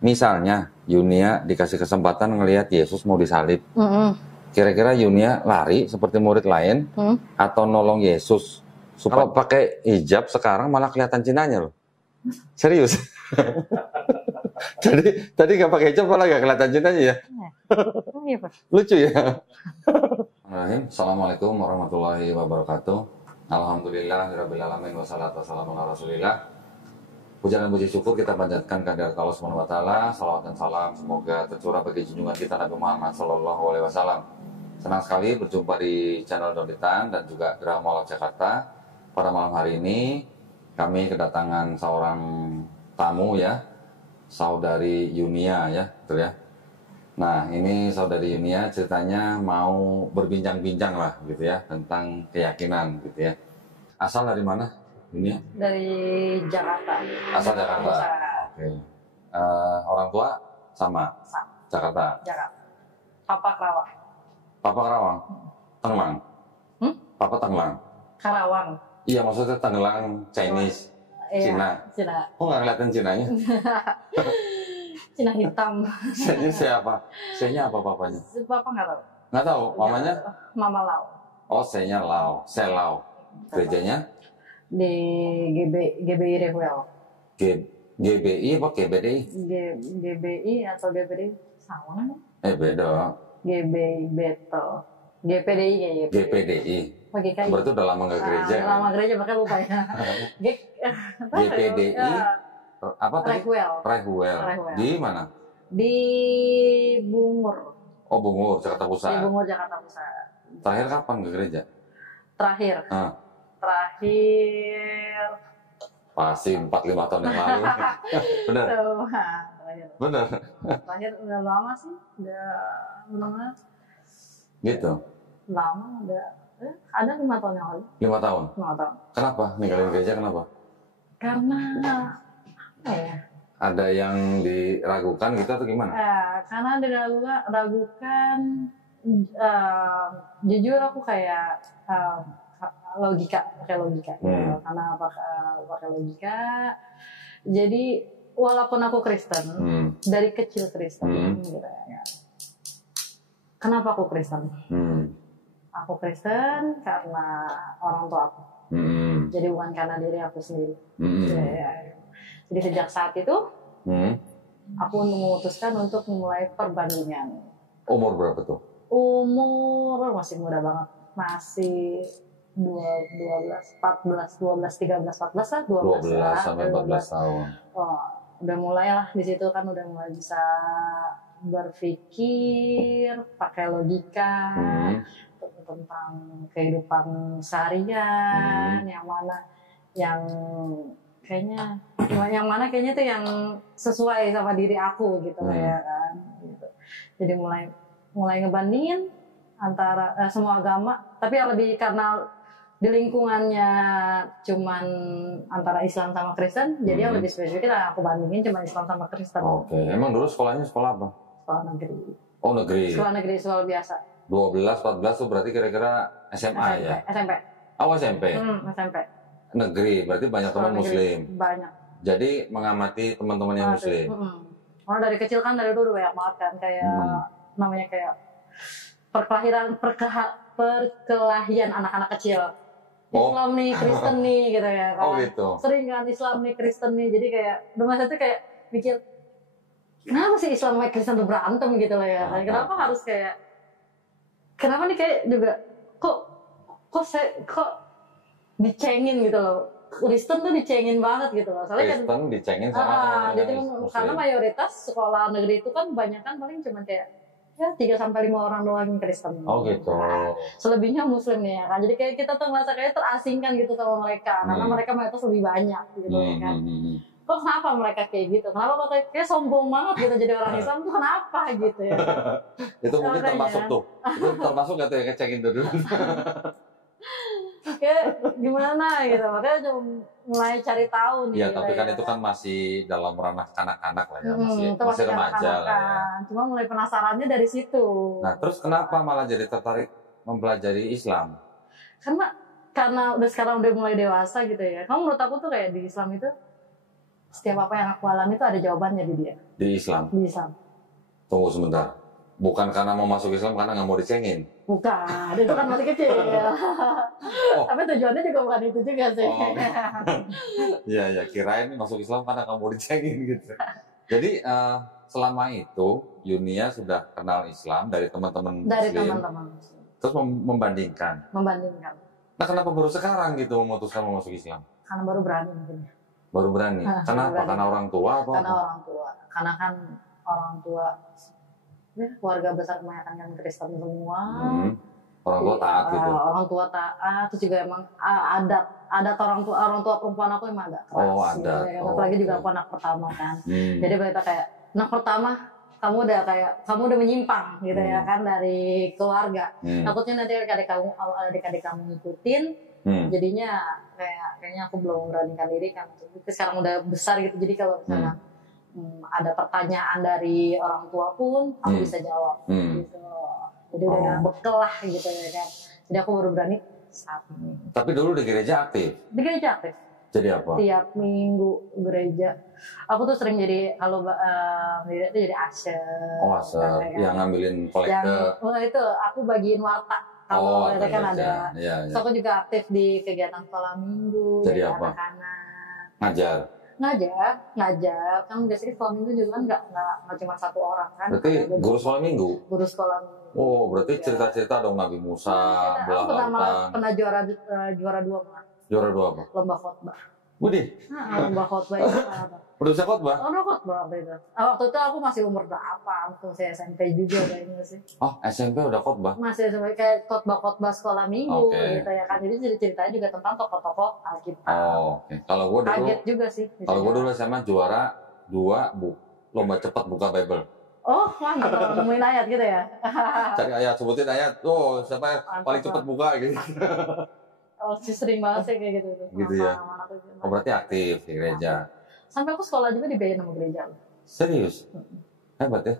Misalnya Yunia dikasih kesempatan ngelihat Yesus mau disalib. Kira-kira Yunia lari seperti murid lain atau nolong Yesus? Kalau pakai hijab sekarang malah kelihatan Cinanya loh. Serius. Tadi nggak pakai hijab malah nggak kelihatan Cinanya ya. Lucu ya. Assalamualaikum warahmatullahi wabarakatuh. Alhamdulillahirabbil alamin wassalatu wassalamu ala Rasulillah. Puja dan puji syukur kita panjatkan kehadirat Allah Subhanahu wa taala. Salawat dan salam semoga tercurah bagi junjungan kita Nabi Muhammad sallallahu alaihi wasallam. Senang sekali berjumpa di channel Donitan dan juga Gerah Mualaf Jakarta. Pada malam hari ini kami kedatangan seorang tamu ya, saudari Yunia ya, betul ya. Nah, ini saudari Yunia ceritanya mau berbincang-bincang lah gitu ya tentang keyakinan gitu ya. Asal dari mana? Yunia? Dari Jakarta. Asal Jakarta. Oke. Orang tua sama? Jakarta. Jakarta. Papa Karawang. Papa Karawang? Tangerang? Papa Tangerang? Karawang. Iya, maksudnya Tangerang Chinese. Iya, Cina. Kok nggak kelihatan Cinanya? Cina hitam. C-nya siapa? C-nya apa papanya? Papa nggak tahu. Nggak tahu. Mamanya? Mama Lau. Oh, C-nya Lao. Selau. Gerejanya? Di GBI Rehuel. GBI apa GBDI? GBI atau GBDI sama? Beda. GBI Beto. GPDI kayaknya. GPDI. Berarti udah lama nggak gereja. Lama gereja makanya lupa ya. GPDI. Apa tadi? Rehuel. Di mana? Di Bungur. Oh, Bungur, Jakarta Pusat. Di Bungur, Jakarta Pusat. Terakhir kapan ke gereja? Terakhir pasti 4-5 tahun yang lalu. Bener? Bener? Terakhir udah lama sih, udah menengah. Gitu? Lama, udah ada 5 tahun yang lalu. 5 tahun? 5 tahun. Kenapa? Ninggalin gereja kenapa? Karena apa ya? Ada yang diragukan gitu atau gimana? Karena diragukan, jujur aku kayak pakai logika gitu. Karena pakai logika, jadi walaupun aku Kristen, dari kecil Kristen gitu ya. Kenapa aku Kristen? Aku Kristen karena orang tua aku. Jadi bukan karena diri aku sendiri. Jadi sejak saat itu, aku memutuskan untuk memulai perbandingan. Umur berapa tuh? Umur masih muda banget, masih 12, 13 lah, 12 sampai 14 tahun. Oh, udah mulai lah di situ kan, udah mulai bisa berpikir pakai logika tentang kehidupan seharian, yang mana kayaknya tuh yang sesuai sama diri aku gitu ya kan. Gitu. Jadi mulai ngebandingin antara semua agama, tapi yang lebih karena di lingkungannya cuman antara Islam sama Kristen, jadi yang lebih spesifik aku bandingin cuma Islam sama Kristen. Oke, emang dulu sekolahnya sekolah apa? Sekolah negeri. Oh, negeri. Sekolah negeri, sekolah biasa. 12-14 tuh berarti kira-kira SMA ya? SMP. Oh, SMP. SMP. Negeri, berarti banyak teman muslim. Banyak. Jadi mengamati teman-teman yang muslim. Karena dari kecil kan, dari dulu banyak banget kan, kayak namanya kayak perkelahian anak-anak kecil. Islam nih, Kristen nih gitu ya kan. Oh gitu. Sering kan Islam nih, Kristen nih. Jadi kayak masa itu kayak mikir, kenapa sih Islam sama Kristen tuh berantem gitu lah ya. Kenapa harus kayak, kenapa nih kayak juga kok dicengin gitu loh. Kristen tuh dicengin banget gitu loh. Soalnya Kristen kan, dicengin sama teman-teman muslim. Karena mayoritas sekolah negeri itu kan banyak kan paling cuma kayak 3-5 orang doang yang Kristen. Oh gitu. Nah, selebihnya muslim nih ya kan. Jadi kayak kita tuh merasa kayak terasingkan gitu sama mereka. Karena mereka mayoritas lebih banyak gitu kan. Kok kenapa mereka kayak gitu? Kenapa kok kayak sombong banget gitu jadi orang Islam tuh kenapa gitu ya? Itu mungkin termasuk tuh. Itu termasuk gak tuh yang kecengin dulu? Kayak gimana gitu, makanya mulai cari tahu nih. Ya tapi kan itu kan masih dalam ranah kanak-kanak lah ya, masih remaja lah ya. Cuma mulai penasarannya dari situ. Nah terus kenapa malah jadi tertarik mempelajari Islam? Karena udah sekarang udah mulai dewasa gitu ya. Kamu menurut aku tuh kayak di Islam itu Setiap apa yang aku alami itu ada jawabannya di dia. Di Islam? Di Islam. Tunggu sebentar. Bukan karena mau masuk Islam karena nggak mau dicengin? Bukan, itu kan masih kecil. Oh. Tapi tujuannya juga bukan itu juga sih. Iya, ya kirain masuk Islam karena kamu mau dicengin gitu. Jadi selama itu Yunia sudah kenal Islam dari teman-teman Muslim. Dari teman-teman. Terus membandingkan. Nah, kenapa baru sekarang gitu memutuskan mau masuk Islam? Karena baru berani mungkin. Baru berani. Kenapa? Karena orang tua apa? Karena orang tua. Karena kan orang tua, ya, keluarga besar kebanyakan kan Kristen semua. Orang tua taat gitu. Orang tua taat, terus juga emang adat orang tua perempuan aku emang agak keras. Oh, adat. Gitu. Apalagi juga aku anak pertama kan. Jadi mereka kayak anak pertama kamu udah menyimpang gitu ya kan dari keluarga. Takutnya nanti adik-adik kamu ngikutin. Jadinya kayaknya aku belum memberanikan diri kan. Sekarang udah besar gitu. Jadi kalau misalnya ada pertanyaan dari orang tua pun aku bisa jawab gitu. Jadi udah bekal lah gitu ya kan. Jadi aku baru berani saat ini. Tapi dulu di gereja aktif? Di gereja aktif. Jadi apa? Tiap minggu gereja. Aku tuh sering jadi kalau itu jadi usher. Oh, usher. Yang ngambilin kolektor. Itu aku bagiin warta. Kalau ada kan ada. Ya. So, aku juga aktif di kegiatan sekolah minggu. Jadi apa? Anak-anak. Ngajar. Kan biasanya sekolah minggu juga kan nggak cuma satu orang kan. Berarti guru sekolah minggu? Guru sekolah minggu. Oh, berarti cerita-cerita dong Nabi Musa, belah lautan. Pernah juara 2 malah. Juara 2 apa? Lomba khotbah. Budih? Lomba khotbah itu apa? Udah bisa khotbah? Udah khotbah waktu itu. Waktu itu aku masih umur berapa? Waktu saya SMP juga kayaknya sih. Oh, SMP udah khotbah? Masih SMP, kayak khotbah sekolah minggu gitu ya kan. Jadi ceritanya juga tentang tokoh-tokoh Alkitab. Oh, oke. Kalau gue dulu kaget juga sih. Kalau gue dulu sama juara 2 lomba cepat buka Bible. Oh, mantap. Nemuin ayat gitu ya. Cari ayat, sebutin ayat. Oh, siapa yang paling cepat buka gitu. Oh, sih sering banget sih kayak gitu. Gitu ya. Oh, berarti aktif di gereja. Sampai aku sekolah juga dibiayain sama gereja. Serius? Hebat ya.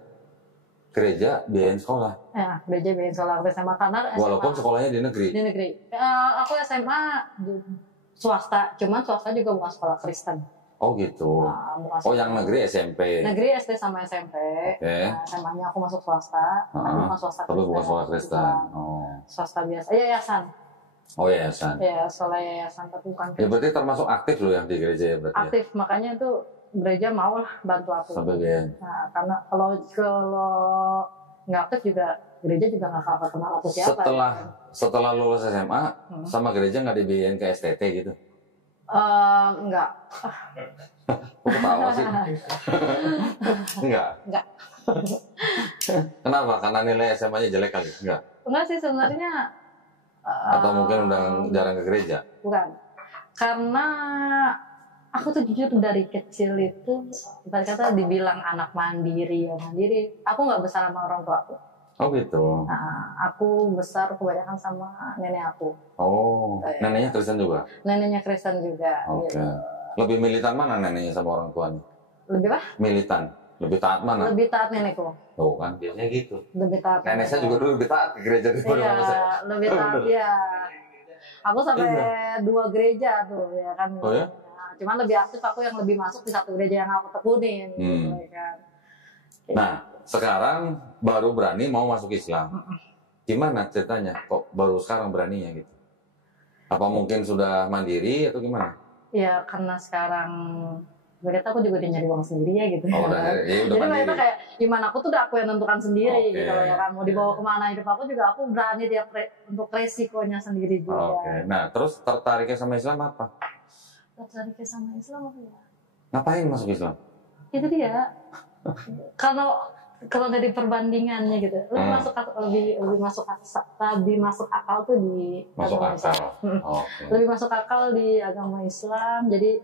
Gereja biayain sekolah. Ya, gereja biayain sekolah SMA karena SMA. Walaupun sekolahnya di negeri. Di negeri. Aku SMA swasta, cuman swasta juga bukan sekolah Kristen. Oh gitu. Oh yang negeri SMP. Negeri SD sama SMP. Oke. SMA-nya aku masuk swasta, bukan swasta Kristen. Tapi bukan sekolah Kristen. Oh. Swasta biasa. Yayasan. Oh yayasan. Ya, sekolah yayasan tapi bukan. Ya berarti termasuk aktif loh yang di gereja ya berarti. Aktif, ya? Makanya itu gereja mau lah bantu aku. Sampai biayain. Nah, karena kalau nggak aktif juga gereja juga nggak akan kenal aku siapa. Setelah lulus SMA sama gereja nggak dibiayain ke STT gitu? Enggak. Kok ketawa sih? Enggak. Kenapa? Karena nilai SMA-nya jelek kali? Enggak sih sebenarnya. Atau mungkin udah jarang ke gereja? Bukan. Karena aku tuh jujur dari kecil itu, ibarat kata dibilang anak mandiri. Aku nggak besar sama orang tua aku. Oh gitu. Aku besar kebanyakan sama nenek aku. Oh, neneknya Kristen juga? Neneknya Kristen juga. Oke. Gitu. Lebih militan mana neneknya sama orang tuanya? Lebih apa? Militan. Lebih taat mana? Lebih taat nenekku. Oh kan, biasanya gitu. Lebih taat. Nenek saya juga dulu lebih taat ke gereja daripada mama saya. Lebih taat ya. Aku sampai 2 gereja tuh ya kan. Oh ya? Cuman lebih aktif aku yang lebih masuk di satu gereja yang aku tekunin. Gitu, ya kan. Nah, sekarang baru berani mau masuk Islam. Gimana ceritanya? Kok baru sekarang beraninya gitu? Apa mungkin sudah mandiri atau gimana? Ya karena sekarang berarti aku juga udah nyari uang sendiri ya gitu. Oh, udah jadi mereka kayak gimana aku tuh udah aku yang nentukan sendiri gitu ya kan. Mau dibawa kemana hidup aku juga aku berani untuk resikonya sendiri juga. Oke. Nah terus tertariknya sama Islam apa? Tertariknya sama Islam apa ya? Ngapain masuk Islam? Itu dia. Kalau dari perbandingannya gitu, lebih masuk akal tuh di agama Islam. Lebih masuk akal di agama Islam. Jadi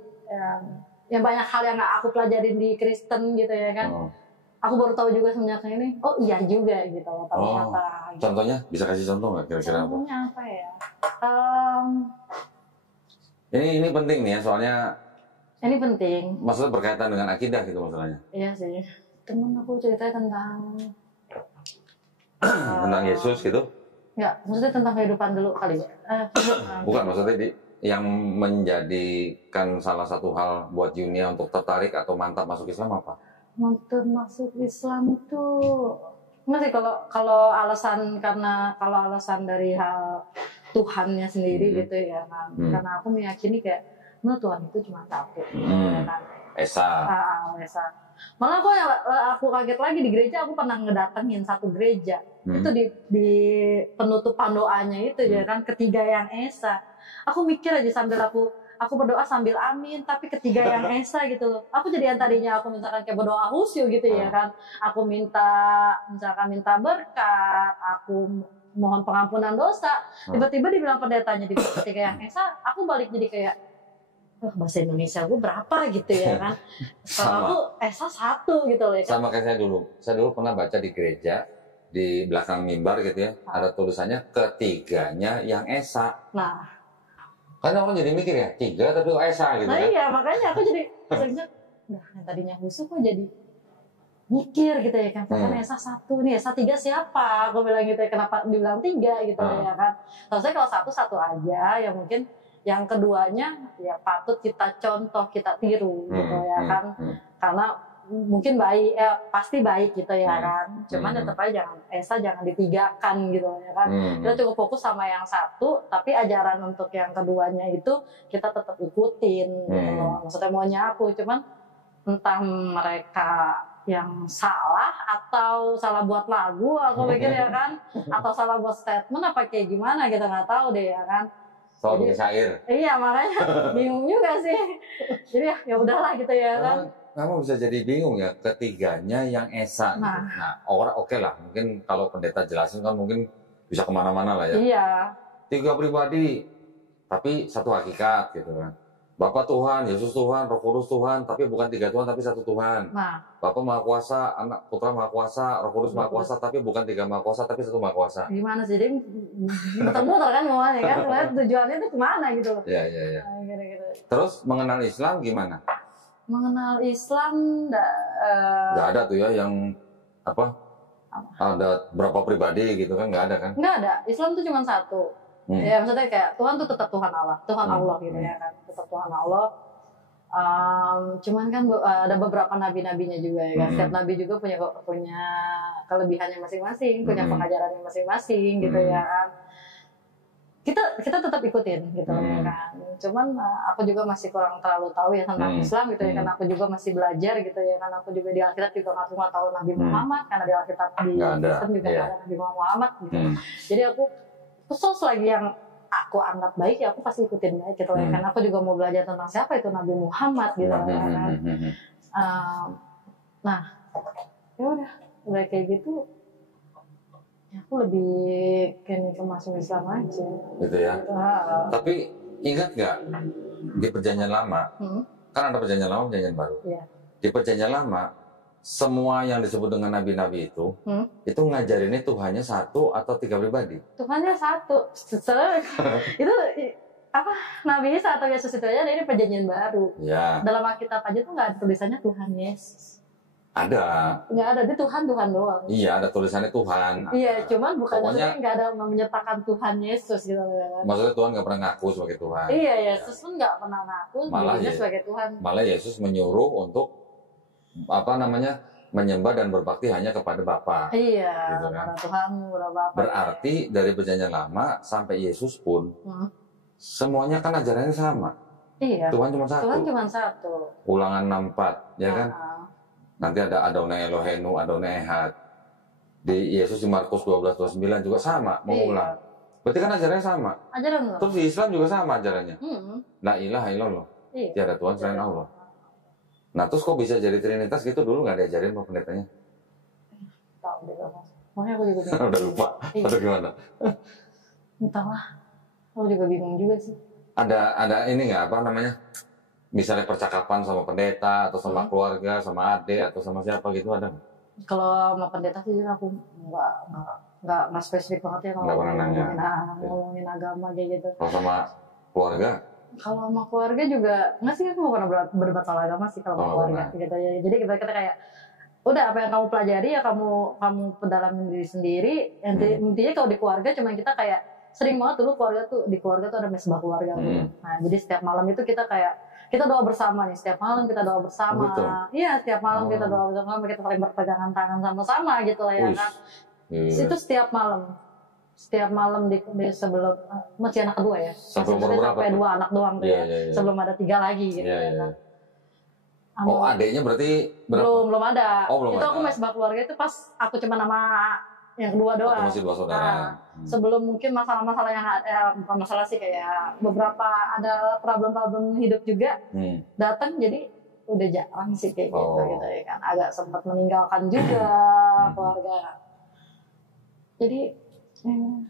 yang banyak hal yang nggak aku pelajarin di Kristen gitu ya kan. Aku baru tahu juga semenjak ini. Oh iya juga gitu ternyata. Gitu. Contohnya bisa kasih contoh nggak kira-kira? Contohnya apa ya? Ini penting nih ya soalnya. Ini penting. Maksudnya berkaitan dengan akidah gitu masalahnya. Iya sih. Temen aku cerita tentang tentang Yesus gitu? Enggak, maksudnya tentang kehidupan dulu kali ya. Bukan, maksudnya yang menjadikan salah satu hal buat Junia untuk tertarik atau mantap masuk Islam apa? Mantap masuk Islam itu nggak sih, kalau alasan dari hal Tuhannya sendiri gitu ya kan. Karena aku meyakini kayak Tuhan itu cuma satu. Ya kan? Esa. Esa. Malah aku kaget lagi di gereja, aku pernah ngedatengin satu gereja. Itu di penutupan doanya itu ya kan, ketiga yang Esa. Aku mikir aja sambil aku berdoa sambil amin, tapi ketiga yang Esa gitu loh. Aku jadi yang tadinya aku misalkan kayak berdoa khusyuk gitu ya kan. Aku misalkan minta berkat, aku mohon pengampunan dosa. Tiba-tiba dibilang pendetanya di ketiga yang Esa, aku balik jadi kayak bahasa Indonesia gue berapa gitu ya kan. Kalau aku Esa 1 gitu loh ya kan. Sama kayak saya dulu pernah baca di gereja, di belakang mimbar gitu ya, ada tulisannya ketiganya yang Esa. Nah, karena orang jadi mikir ya, 3 tapi kok Esa gitu. Nah iya, makanya aku jadi yang tadinya khusyuk kok jadi mikir gitu ya kan. Karena Esa 1 nih, Esa 3 siapa? Aku bilang gitu ya, kenapa dibilang 3 gitu ya kan. Terusnya kalau 1 aja, ya mungkin yang keduanya ya patut kita contoh, kita tiru gitu ya kan. Karena mungkin baik, pasti baik gitu ya kan. Cuman tetap aja Esa jangan ditigakan gitu ya kan. Kita cukup fokus sama yang 1, tapi ajaran untuk yang keduanya itu kita tetap ikutin gitu loh. Maksudnya maunya aku, cuman entah mereka yang salah atau salah buat lagu, aku pikir ya kan, atau salah buat statement apa kayak gimana kita nggak tahu deh ya kan. Soal bikin syair. Iya, makanya bingung juga sih. Jadi ya udahlah gitu ya kan. Kamu bisa jadi bingung ya, ketiganya yang Esa. Nah, gitu. Nah orang oke lah, mungkin kalau pendeta jelasin kan mungkin bisa kemana-mana lah ya. Iya. 3 pribadi, tapi 1 hakikat gitu kan. Bapak Tuhan, Yesus Tuhan, Roh Kudus Tuhan, tapi bukan 3 Tuhan, tapi 1 Tuhan. Nah. Bapak Maha Kuasa, Anak Putra Maha Kuasa, Roh Kudus Maha Kuasa, tapi bukan 3 Maha Kuasa, tapi 1 Maha Kuasa. Gimana sih, jadi muter-muter kan ngomongnya kan, sebenarnya tujuannya itu kemana gitu. Iya. Nah, gitu. Terus mengenal Islam gimana? Mengenal Islam nggak ada tuh ya yang apa? Ada berapa pribadi gitu kan, nggak ada kan? Nggak ada. Islam tuh cuma 1. Ya maksudnya kayak Tuhan tuh tetap Tuhan Allah, Allah gitu ya kan, tetap Tuhan Allah. Cuman kan ada beberapa nabi-nabinya juga ya kan. Setiap nabi juga punya kelebihannya masing-masing, punya pengajarannya masing-masing gitu ya kan. Kita tetap ikutin gitu ya kan. Cuman aku juga masih kurang terlalu tahu ya tentang Islam gitu ya kan. Aku juga masih belajar gitu ya kan. Aku juga di Alkitab juga nggak tahu Nabi Muhammad, karena di Alkitab di Kristen juga nggak ada Nabi Muhammad gitu. Jadi aku selagi yang aku anggap baik ya aku pasti ikutin baik gitu ya kan. Aku juga mau belajar tentang siapa itu Nabi Muhammad gitu ya kan. Nah, ya udah kayak gitu. Aku lebih ke masuk Islam aja. Gitu ya. Tapi ingat nggak di Perjanjian Lama? Kan ada Perjanjian Lama, Perjanjian Baru. Iya. Di Perjanjian Lama, semua yang disebut dengan nabi-nabi itu ngajarinnya Tuhannya 1 atau 3 pribadi. Tuhannya 1. Itu apa? Nabi Isa atau Yesus itu aja dari Perjanjian Baru. Ya. Dalam Alkitab aja tuh nggak ada tulisannya Tuhan Yesus. Ada. Nggak ada, dia Tuhan doang. Iya, ada tulisannya Tuhan. Iya, cuman bukan pokoknya nggak ada menyertakan Tuhan Yesus gitu kan. Maksudnya Tuhan nggak pernah ngaku sebagai Tuhan. Iya, Yesus pun nggak pernah ngaku dirinya sebagai Tuhan. Malah Yesus menyuruh untuk menyembah dan berbakti hanya kepada Bapa. Iya, gitu kan? Tuhan, Bapa. Berarti dari Perjanjian Lama sampai Yesus pun semuanya kan ajarannya sama. Iya. Tuhan cuma 1. Tuhan cuma 1. Ulangan 64, ya kan? Nanti ada Adonai Elohenu, Adonai Ehad. Di Yesus di Markus 12:29 juga sama, mengulang. Berarti kan ajarannya sama. Ajaran. Terus di Islam juga sama ajarannya. La ilaha illallah. Tiada Tuhan selain Allah. Nah, terus kok bisa jadi Trinitas gitu, dulu nggak diajarin sama pendetanya? Tahu deh, makanya aku juga bingung. Udah lupa, atau gimana? Entahlah, aku juga bingung juga sih. Ada ini nggak misalnya percakapan sama pendeta atau sama keluarga, sama adik atau sama siapa gitu, ada nggak? Kalau sama pendeta sih aku nggak spesifik banget ya kalau ngomongin agama kayak gitu. Kalau sama keluarga? Kalau sama keluarga juga nggak sih, aku nggak pernah berdebat soal agama sih kalau sama keluarga gitu ya. Jadi kita kayak udah apa yang kamu pelajari ya kamu pedalamin diri sendiri. Intinya kalau di keluarga cuma kita kayak sering banget dulu di keluarga tuh ada mesbah keluarga. Nah, jadi setiap malam itu kita doa bersama nih, setiap malam kita doa bersama. Iya, setiap malam kita doa bersama, kita saling berpegangan tangan sama-sama gitu lah ya kan. Itu setiap malam di sebelum masih anak kedua ya. Sampai umur berapa? Sampai 2 anak doang tuh ya. Sebelum ada 3 lagi gitu ya. Oh, adiknya berarti berapa? Belum ada. Oh, belum itu ada. Aku mesbah keluarga itu pas aku cuma nama yang kedua doang. Masih 2 saudara. Sebelum mungkin masalah-masalah yang bukan masalah sih, kayak beberapa ada problem-problem hidup juga datang, jadi udah jarang sih kayak gitu ya kan. Agak sempat meninggalkan juga keluarga. Jadi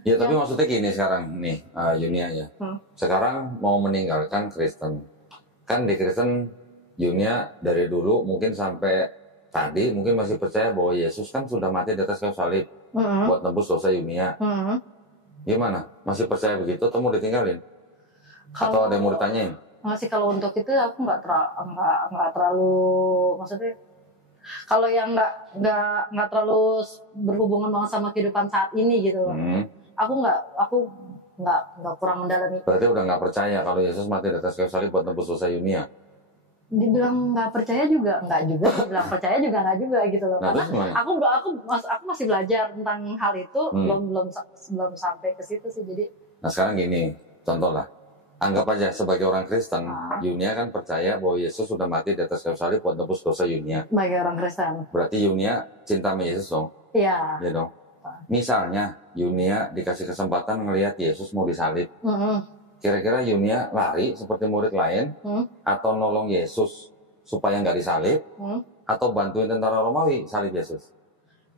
ya tapi maksudnya gini sekarang nih, Yunia ya. Sekarang mau meninggalkan Kristen. Kan di Kristen Yunia dari dulu mungkin sampai tadi mungkin masih percaya bahwa Yesus kan sudah mati di atas kayu salib buat nebus dosa Yunia. Gimana? Masih percaya begitu atau mau ditinggalin? Atau ada yang mau ditanyain? Masih, kalau untuk itu aku nggak terlalu, maksudnya kalau yang nggak terlalu berhubungan banget sama kehidupan saat ini gitu loh. Aku nggak kurang mendalami. Berarti udah nggak percaya kalau Yesus mati di atas kayu salib buat nebus dosa Yunia? Dibilang nggak percaya juga nggak juga, dibilang percaya juga nggak juga gitu loh. Nah, karena aku masih belajar tentang hal itu, belum sampai ke situ sih. Jadi nah sekarang gini, contoh lah, anggap aja sebagai orang Kristen, Yunia kan percaya bahwa Yesus sudah mati di atas kayu salib buat nebus dosa Yunia. Sebagai orang Kristen, berarti Yunia cinta sama Yesus dong? Iya. Ya dong. Misalnya Yunia dikasih kesempatan ngelihat Yesus mau disalib. Kira-kira Yunia lari seperti murid lain, atau nolong Yesus supaya nggak disalib, atau bantuin tentara Romawi salib Yesus?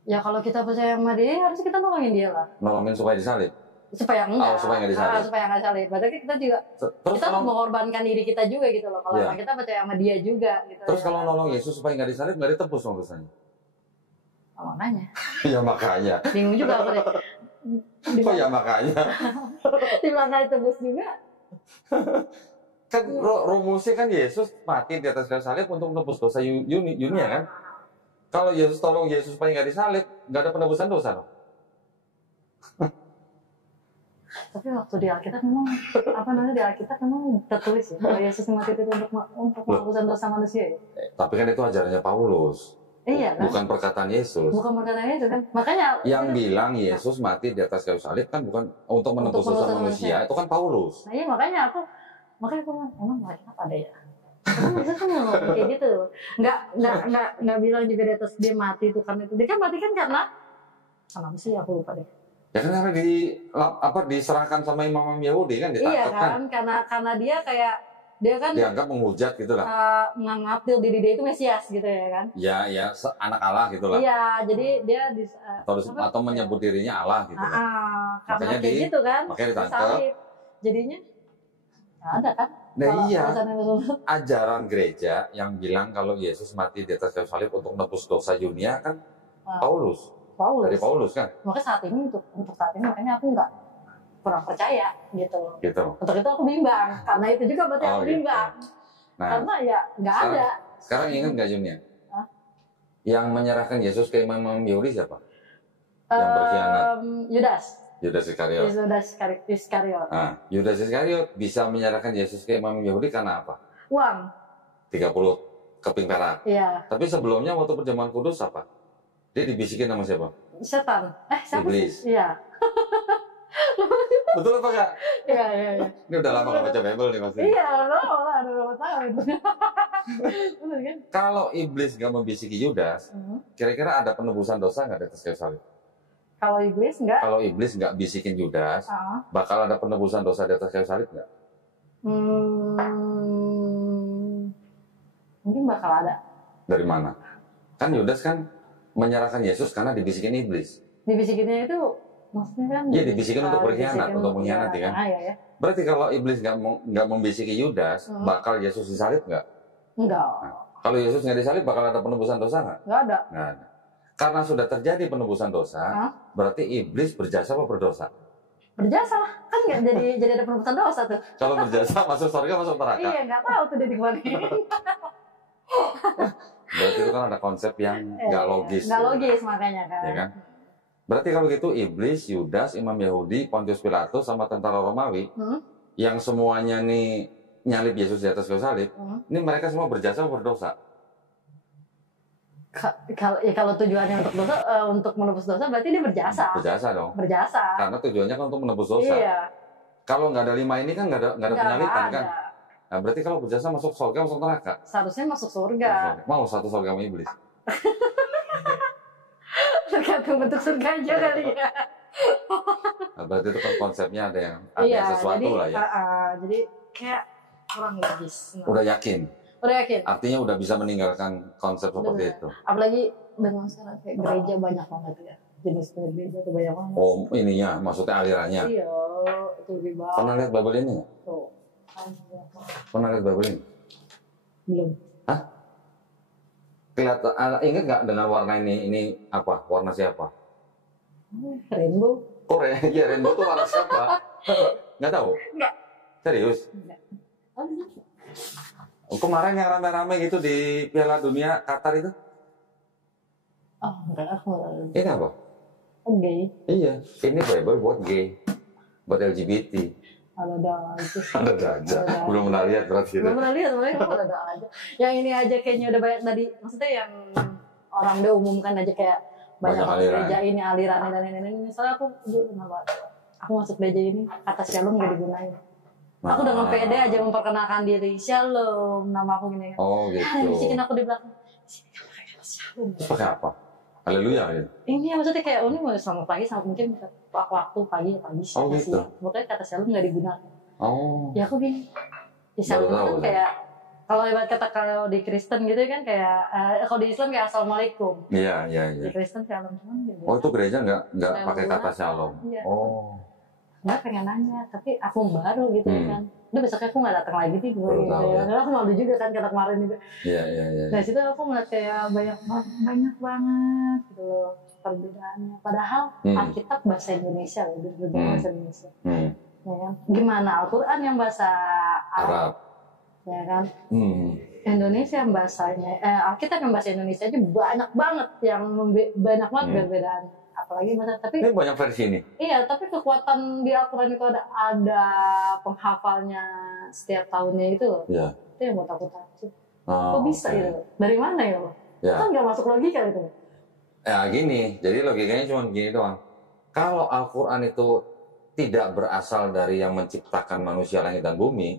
Ya kalau kita percaya sama dia, harus kita nolongin dia lah. Nolongin supaya disalib? Supaya enggak. Supaya nggak disalib. Supaya nggak disalib. Berarti kita juga, kita mengorbankan diri kita juga gitu loh. Kalau kita percaya sama dia juga gitu. Terus kalau nolong Yesus supaya nggak disalib, nggak ditebus dong dosanya? Makanya. Ya makanya. Bingung juga aku deh. Oh ya makanya. Di mana ditebus juga? Kan rumusnya kan Yesus mati di atas kayu salib untuk menebus dosa Yunia kan? Kalau Yesus tolong Yesus supaya nggak disalib, nggak ada penebusan dosa dong. Tapi waktu di Alkitab memang di Alkitab memang tertulis ya kalau Yesus mati itu untuk penebusan dosa manusia ya. Tapi kan itu ajarannya Paulus. Iya kan? Bukan perkataan Yesus. Bukan perkataan Yesus kan? Makanya yang bilang Yesus mati di atas kayu salib kan bukan untuk menebus dosa manusia, itu kan Paulus. Nah iya, makanya aku emang Alkitab ada ya. Karena Yesus kan ngomong kayak gitu. Nggak bilang juga di atas dia mati itu kan itu. Dia kan mati kan karena sih aku lupa deh. Ya kan karena diserahkan sama imam Yahudi kan, ditangkap. Iya kan, karena dia kan dianggap menghujat gitu lah. Mengambil diri dia itu Mesias gitu ya kan. Ya anak Allah gitu lah. Iya, jadi dia atau menyebut dirinya Allah gitu lah. Karena kayak gitu kan. Makanya ditangkap. Jadinya ada kan. Nah iya, ajaran gereja yang bilang kalau Yesus mati di atas kayu salib untuk nebus dosa Yunia kan Paulus. Dari Paulus kan. Makanya saat ini untuk saat ini makanya aku nggak kurang percaya gitu. Untuk itu aku bimbang. Karena itu juga berarti aku bimbang. Nah, karena ya nggak ada. Sekarang ingat nggak Yunia? Yang menyerahkan Yesus ke imam Yahudi siapa? Yang berkhianat. Yudas Iskariot. Nah, Yudas Iskariot bisa menyerahkan Yesus ke imam Yahudi karena apa? Uang. 30 keping perak. Iya. Tapi sebelumnya waktu perjamuan kudus apa? Dia dibisikin sama siapa? Setan. Siapa? Iblis. Iya. Betul apa enggak? Iya. Ini udah lama gak baca Bible nih pasti. Iya, udah berapa tahun. Benar kan? Kalau iblis gak membisiki Yudas, kira-kira ada penebusan dosa nggak di atas kayu salib? Kalau iblis enggak? Kalau iblis nggak bisikin Yudas, bakal ada penebusan dosa di atas kayu salib nggak? Mungkin bakal ada. Dari mana? Kan Yudas kan menyerahkan Yesus karena dibisikin iblis. Dibisikinnya itu maksudnya kan? Iya, dibisikin untuk berkhianat, untuk mengkhianati kan? Ya. Berarti kalau iblis nggak membisiki Yudas, bakal Yesus disalib nggak? Enggak. Nah, kalau Yesus nggak disalib, bakal ada penebusan dosa nggak? Nggak ada. Nggak ada. Karena sudah terjadi penebusan dosa, berarti iblis berjasa apa berdosa? Berjasa lah, kan nggak jadi ada penebusan dosa tuh. Kalau berjasa masuk surga, masuk neraka? Iya, nggak tahu tuh dia di mana. Berarti itu kan ada konsep yang nggak logis. Nggak logis makanya kan. Ya kan? Berarti kalau gitu Iblis, Yudas, Imam Yahudi, Pontius Pilatus sama tentara Romawi yang semuanya nih nyalip Yesus di atas kayu salib, ini mereka semua berjasa atau berdosa? Kalau tujuannya untuk dosa, untuk menebus dosa, berarti dia berjasa. Berjasa dong. Berjasa. Karena tujuannya kan untuk menebus dosa. Iya. Kalau nggak ada 5 ini kan nggak ada penyalipan kan? Nah, berarti kalau berjasa masuk surga, masuk neraka? Seharusnya masuk surga. Mau satu surga sama iblis? Tergantung bentuk surganya kali ya. Nah, berarti itu kan konsepnya ada yang sesuatu jadi, lah ya. Jadi kayak kurang logis. Udah yakin? Udah yakin. Artinya udah bisa meninggalkan konsep seperti itu. Apalagi dengan sekarang kayak gereja banyak banget ya. Jenis gereja itu banyak banget. Oh, ininya, maksudnya alirannya. Iya, itu lebih bagus. Pernah lihat Bible ini nggak? Tuh. Pernah lihat Bible ini? Belum. Hah? Kelihatan, ingat nggak dengan warna ini apa? Warna siapa? Rainbow. Korea, ya rainbow itu warna siapa? Nggak tahu? Nggak. Serius? Nggak. Kemarin yang rame-rame gitu di Piala Dunia Qatar itu? Oh, enggak. Ini apa? Gay. Iya, ini Bible buat gay, buat LGBT. Ada aja. Ada aja. Belum pernah lihat berarti. Belum pernah lihat, makanya ada aja. Yang ini aja kayaknya udah banyak tadi. Maksudnya yang orang udah umumkan aja kayak banyak gereja ini aliran dan ini. Misalnya aku dulu aku masuk gereja ini kata shalom gak digunain. Aku dengan pede aja memperkenalkan diri, shalom, nama aku gini. Oh gitu. Yang bisikin aku di belakang. Sini kamu pakai kata shalom. Pakai apa? Haleluya gitu. Ini maksudnya kayak ini mau selamat pagi sama mungkin waktu pagi siang. Oh gitu. Pokoknya kata shalom nggak digunakan. Oh. Ya aku bingung. Ya shalom kan kayak kalau ibarat kata kalau di Kristen gitu kan kayak kalau di Islam kayak assalamualaikum. Iya. Di Kristen shalom cuman. Oh itu gereja nggak pakai kata shalom. Iya. Oh. Nggak pengen nanya, tapi aku baru gitu kan. Udah besoknya aku nggak datang lagi nih gue. Karena aku malu juga kan kata kemarin juga. Iya. Nah situ aku ngeliat kayak banyak banget gitu loh perbedaannya. Padahal Alkitab bahasa Indonesia loh, bahasa Indonesia. Ya kan? Gimana Al-Quran yang bahasa Arab, ya kan? Indonesia yang bahasanya, Alkitab yang bahasa Indonesia aja banyak banget yang banyak banget perbedaannya. Apalagi bahasa, tapi ini banyak versi ini. Iya, tapi kekuatan di Al-Quran itu ada penghafalnya setiap tahunnya itu loh. Iya. Itu yang buat aku takjub. Kok bisa gitu? Dari mana ya loh? Ya. Kan nggak masuk logika itu. Ya gini, jadi logikanya cuma gini doang. Kalau Al-Quran itu tidak berasal dari yang menciptakan manusia langit dan bumi,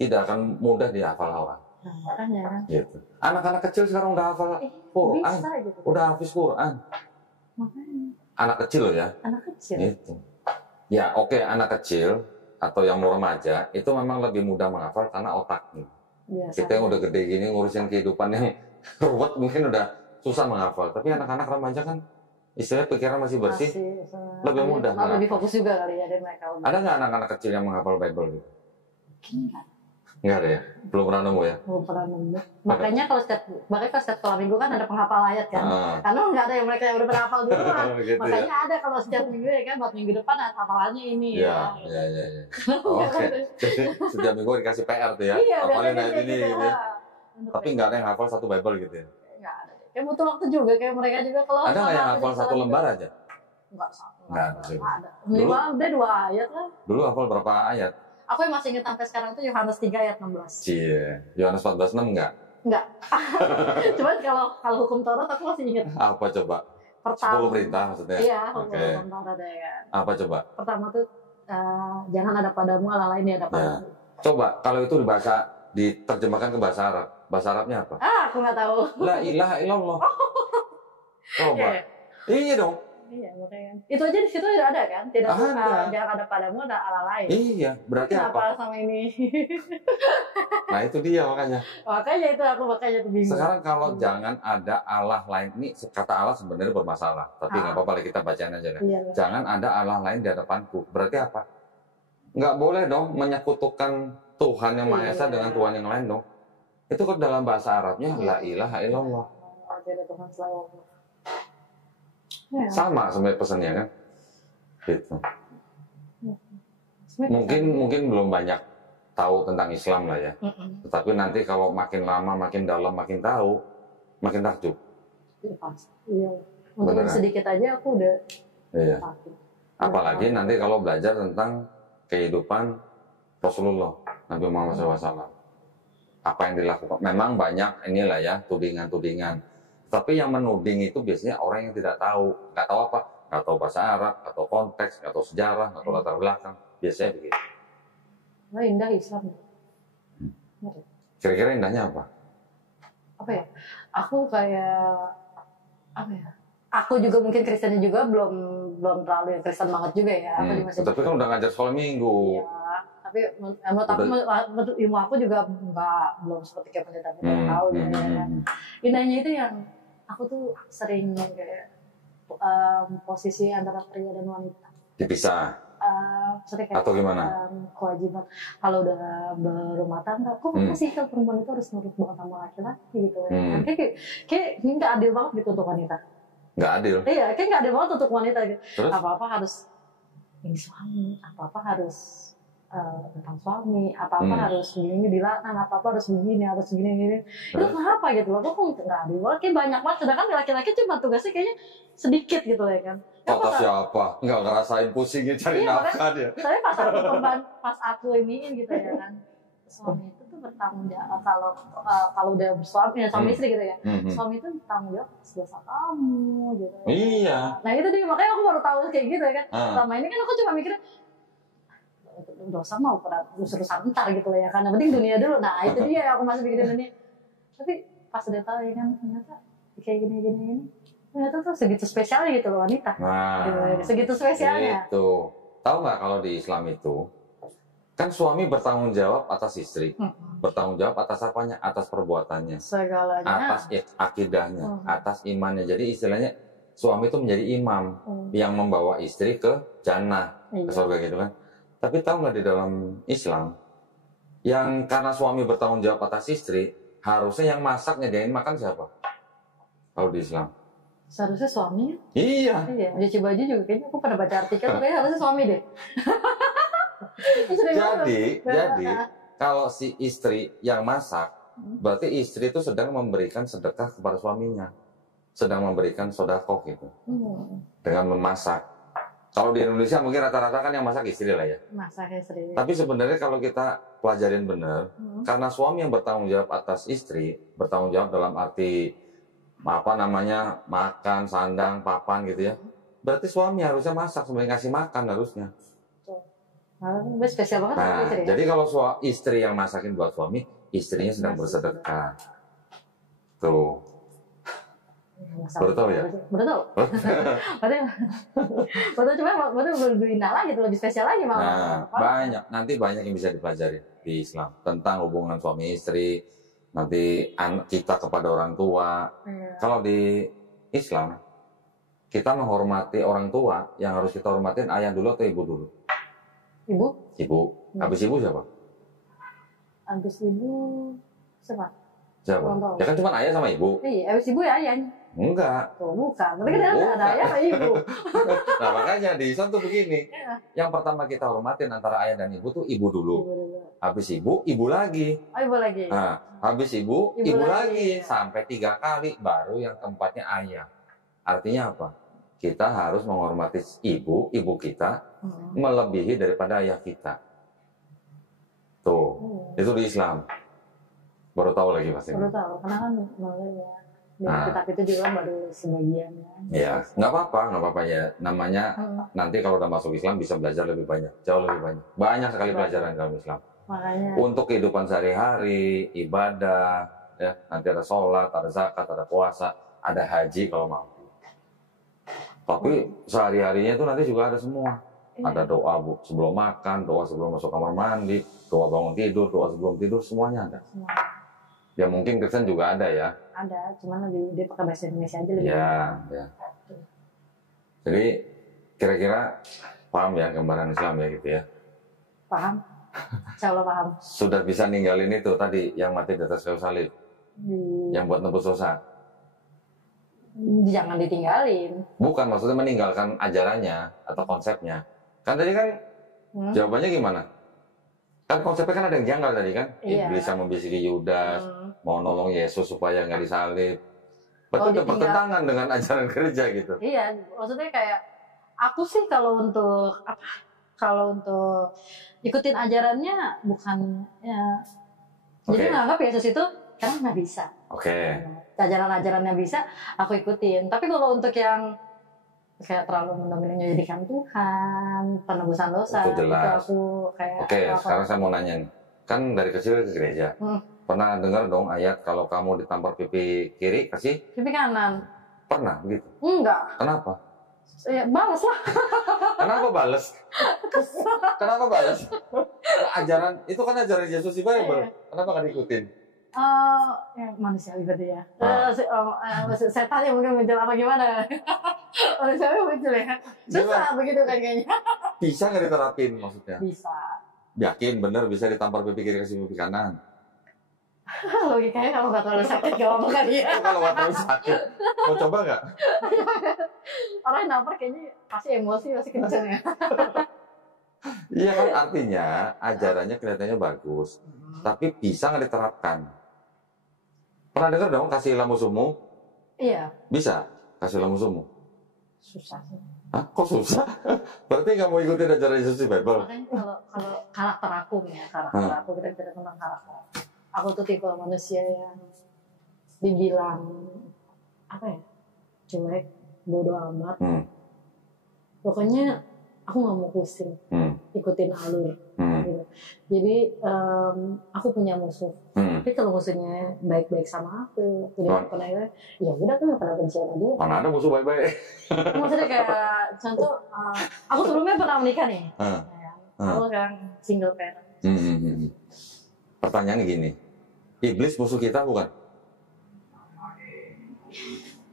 tidak akan mudah dihafal orang. Nah, makanya kan. Gitu. Anak-anak kecil sekarang udah hafal Quran, bisa, gitu. Udah hafiz Quran. Makanya. Anak kecil loh ya. Anak kecil. Gitu. Ya oke, anak kecil atau yang mau remaja itu memang lebih mudah menghafal karena otaknya. Biasa. Kita yang udah gede gini ngurusin kehidupan yang ruwet mungkin udah susah menghafal. Tapi anak-anak remaja kan istilahnya pikiran masih bersih, lebih mudah. Lebih fokus juga kali ya dari mereka. Ada nggak anak-anak kecil yang menghafal Bible gitu? Enggak. Nggak ada ya? Belum pernah nemu ya? Belum pernah nemu. Makanya kalau setiap sekolah minggu kan ada penghafal ayat kan. Karena nggak ada yang mereka yang udah pernah hafal duluan. Gitu makanya ya? ada kalau setiap minggu ya kan, buat minggu depan hafalannya ini ya. Iya. Oke. Jadi setiap minggu dikasih PR tuh ya? Iya, hafalin ayat gitu, ini gitu ya? Tapi nggak ada yang hafal satu Bible gitu ya? Nggak ada. Kayak butuh waktu juga, kayak mereka juga kalau ada nggak yang hafal satu lembar aja? Nggak ada. Minimal dia 2 ayat lah. Dulu hafal berapa ayat? Aku yang masih ingat sampai sekarang tuh Yohanes 3 ayat 16. Cie, Yohanes 14:6 enggak? Enggak. Cuman kalau hukum Taurat aku masih ingat. Apa coba? Pertama. 10 perintah maksudnya? Iya, hukum Taurat ya kan. Apa coba? Pertama tuh jangan ada padamu Allah lain di hadapan aku. Coba kalau itu diterjemahkan ke bahasa Arab. Bahasa Arabnya apa? Aku nggak tahu. La ilaha illallah. Coba. Iya dong. Iya, makanya. Itu aja di situ udah ada kan? Tidak jangan ada padamu ada Allah lain. Iya, berarti kenapa apa? sama ini? Nah, itu dia makanya. Makanya tuh bingung. Sekarang kalau jangan ada Allah lain, ini kata Allah sebenarnya bermasalah, tapi nggak apa-apa lah kita bacain aja kan. Iya, jangan ada Allah lain di hadapanku. Berarti apa? Nggak boleh dong menyekutukan Tuhan yang Maha Esa dengan Tuhan yang lain dong. Itu kan dalam bahasa Arabnya la ilaha illallah. Ada Tuhan selalu. Sama sebenarnya pesannya kan, gitu. Mungkin belum banyak tahu tentang Islam lah ya. Tetapi nanti kalau makin lama, makin dalam, makin tahu, makin takjub. Iya. Untuk sedikit aja aku udah Iya. Apalagi nanti kalau belajar tentang kehidupan Rasulullah Nabi Muhammad SAW. Apa yang dilakukan? Memang banyak inilah ya tudingan-tudingan. Tapi yang menuding itu biasanya orang yang tidak tahu, nggak tahu apa, nggak tahu bahasa Arab, nggak tahu konteks, nggak tahu sejarah, nggak tahu latar belakang. Biasanya begitu. Nah, indah Islam. Kira-kira indahnya apa? Apa ya? Aku kayak apa ya? Aku juga mungkin Kristennya juga belum terlalu yang Kristen banget juga ya. Aku tapi kan udah ngajar sekolah minggu. Iya, tapi menurut ilmu aku juga belum seperti kayak pendeta tahu ya. Indahnya itu yang aku tuh sering kayak posisi antara pria dan wanita. Dipisah. Kayak, atau gimana? Kewajiban kalau udah berumah tangga, kok masih kan perempuan itu harus nurut banget sama laki-laki gitu ya. Kayak ini nggak adil banget gitu untuk wanita. Nggak adil? Iya, kayak nggak adil banget untuk wanita gitu. Apa-apa harus ini suami, apa-apa harus tentang suami, apa-apa harus begini dilarang, apa-apa harus begini, gini. Itu kenapa gitu loh? Kok nggak adil banget? Kayak banyak banget. Sedangkan laki-laki cuma tugasnya kayaknya sedikit gitu ya kan. Kata siapa? Nggak ngerasain pusingnya cari nafkah dia. Tapi pas aku iniin gitu ya kan, suami itu tuh bertanggung jawab kalau udah bersuami ya suami istri gitu ya. Suami itu bertanggung jawab atas dosa kamu gitu. Iya. Nah itu dia, makanya aku baru tahu kayak gitu ya kan. Selama ini kan aku cuma mikirnya dosa mau pada urusan ntar gitu ya kan. Yang penting dunia dulu. Nah itu dia aku masih pikirin dunia. Tapi pas udah tahu ya kan ternyata kayak gini. Ternyata tuh segitu spesialnya gitu loh wanita. Nah, segitu spesialnya. Itu. Tahu nggak kalau di Islam itu kan suami bertanggung jawab atas istri, bertanggung jawab atas apanya, atas perbuatannya, segalanya, atas akidahnya, atas imannya. Jadi istilahnya suami itu menjadi imam yang membawa istri ke jannah, ke surga gitu kan. Tapi tahu nggak di dalam Islam yang karena suami bertanggung jawab atas istri, harusnya yang masak nyediain makan siapa? Kalau di Islam? Seharusnya suami. Iya. Cuci baju juga kayaknya aku pernah baca artikel kayaknya harusnya suami deh. jadi kalau si istri yang masak, berarti istri itu sedang memberikan sedekah kepada suaminya, sedang memberikan sedekah gitu, dengan memasak. Kalau di Indonesia mungkin rata-rata kan yang masak istri lah ya. Masak istri. Tapi sebenarnya kalau kita pelajarin benar, karena suami yang bertanggung jawab atas istri, bertanggung jawab dalam arti makan, sandang, papan gitu ya. Berarti suami harusnya masak sebenarnya, ngasih makan harusnya. Spesial banget istri. Jadi kalau istri yang masakin buat suami, istrinya sedang bersedekah. Tuh. Baru tahu ya? Baru tahu. Baru cuma lebih indah lagi, lebih spesial lagi malah. Nah, nanti banyak yang bisa dipelajari di Islam tentang hubungan suami istri, nanti kita kepada orang tua. Kalau di Islam kita menghormati orang tua, yang harus kita hormatin ayah dulu atau ibu dulu? Ibu. Habis ibu siapa? Habis ibu siapa? Ya kan cuma ayah sama ibu. Iya, habis ibu ya ayahnya. Enggak. Bukan. Tapi kan ada ayah sama ibu. Nah makanya di Islam tuh begini. Yang pertama kita hormatin antara ayah dan ibu tuh ibu dulu. Habis ibu lagi. Oh, ibu lagi. Nah, habis ibu lagi. Sampai 3 kali baru yang keempatnya ayah. Artinya apa? Kita harus menghormati ibu kita melebihi daripada ayah kita. Tuh, itu di Islam. Baru tahu lagi pasti. Baru tahu, karena kan kitab itu juga baru sebagian ya. Nggak apa-apa ya. Namanya nanti kalau udah masuk Islam bisa belajar lebih banyak, jauh lebih banyak. Banyak sekali pelajaran dalam Islam. Makanya. Untuk kehidupan sehari-hari, ibadah, ya nanti ada sholat, ada zakat, ada puasa, ada haji kalau mau. Tapi sehari-harinya itu nanti juga ada semua. Ada doa sebelum makan, doa sebelum masuk kamar mandi, doa bangun tidur, doa sebelum tidur, semuanya ada. Ya mungkin Kristen juga ada ya. Ada, cuman lebih dia pakai bahasa Indonesia aja lebih. Ya. Jadi kira-kira paham ya gambaran Islam ya gitu ya? Paham. Insya Allah paham. Sudah bisa ninggalin itu tadi yang mati di atas kayu salib, yang buat nebus dosa. Jangan ditinggalin. Bukan, maksudnya meninggalkan ajarannya atau konsepnya. Kan tadi kan jawabannya gimana? Kan konsepnya kan ada yang janggal tadi kan? Iblis yang membisiki Yudas, mau nolong Yesus supaya nggak disalib. Betul, itu bertentangan dengan ajaran gereja gitu. Iya, maksudnya kayak Aku sih kalau untuk apa? Kalau untuk ikutin ajarannya bukan ya. Jadi nganggap Yesus itu karena nggak bisa. Ajaran-ajarannya bisa, aku ikutin. Tapi kalau untuk yang kayak terlalu menjadikan Tuhan, penebusan dosa, itu jelas. Aku kayak. Sekarang saya mau nanya nih. Kan dari kecil ke gereja. Pernah dengar dong ayat kalau kamu ditampar pipi kiri, kasih pipi kanan? Pernah begitu? Enggak. Kenapa? Ya, balas lah. Kenapa balas? Kenapa balas? Ajaran itu kan ajaran Yesus di Bible. Kenapa nggak diikutin? Ya manusiawi berarti ya. Setan yang mungkin muncul apa gimana? Manusiawi muncul ya. Susah begitu kan kayaknya. Bisa nggak diterapin maksudnya? Bisa. Yakin bener bisa ditampar pipi kiri kasih pipi kanan? Logikanya kalau nggak terlalu sakit gak apa-apa kali ya. Kalau nggak terlalu sakit, mau coba nggak? Orang yang nampar kayaknya pasti emosi, pasti kenceng ya. Iya kan, artinya ajarannya kelihatannya bagus, tapi bisa nggak diterapkan? Pernah dengar dong kasihlah musuhmu? Iya. Bisa kasihlah musuhmu? Susah sih. Hah? Kok susah? Berarti nggak mau ikutin ajaran Yesus di Bible? Makanya kalau karakter aku ya, aku kita bicara tentang karakter. Aku tuh tipe manusia yang dibilang apa ya, cuek, bodoh amat. Pokoknya aku nggak mau pusing, ikutin alur. Gitu. Jadi aku punya musuh. Tapi kalau musuhnya baik-baik sama aku, udah pernah ya udah kan nggak pernah benci sama dia. Mana ada musuh baik-baik? Maksudnya kayak contoh, aku sebelumnya pernah menikah nih. Aku kan single parent. Pertanyaannya gini, iblis musuh kita bukan?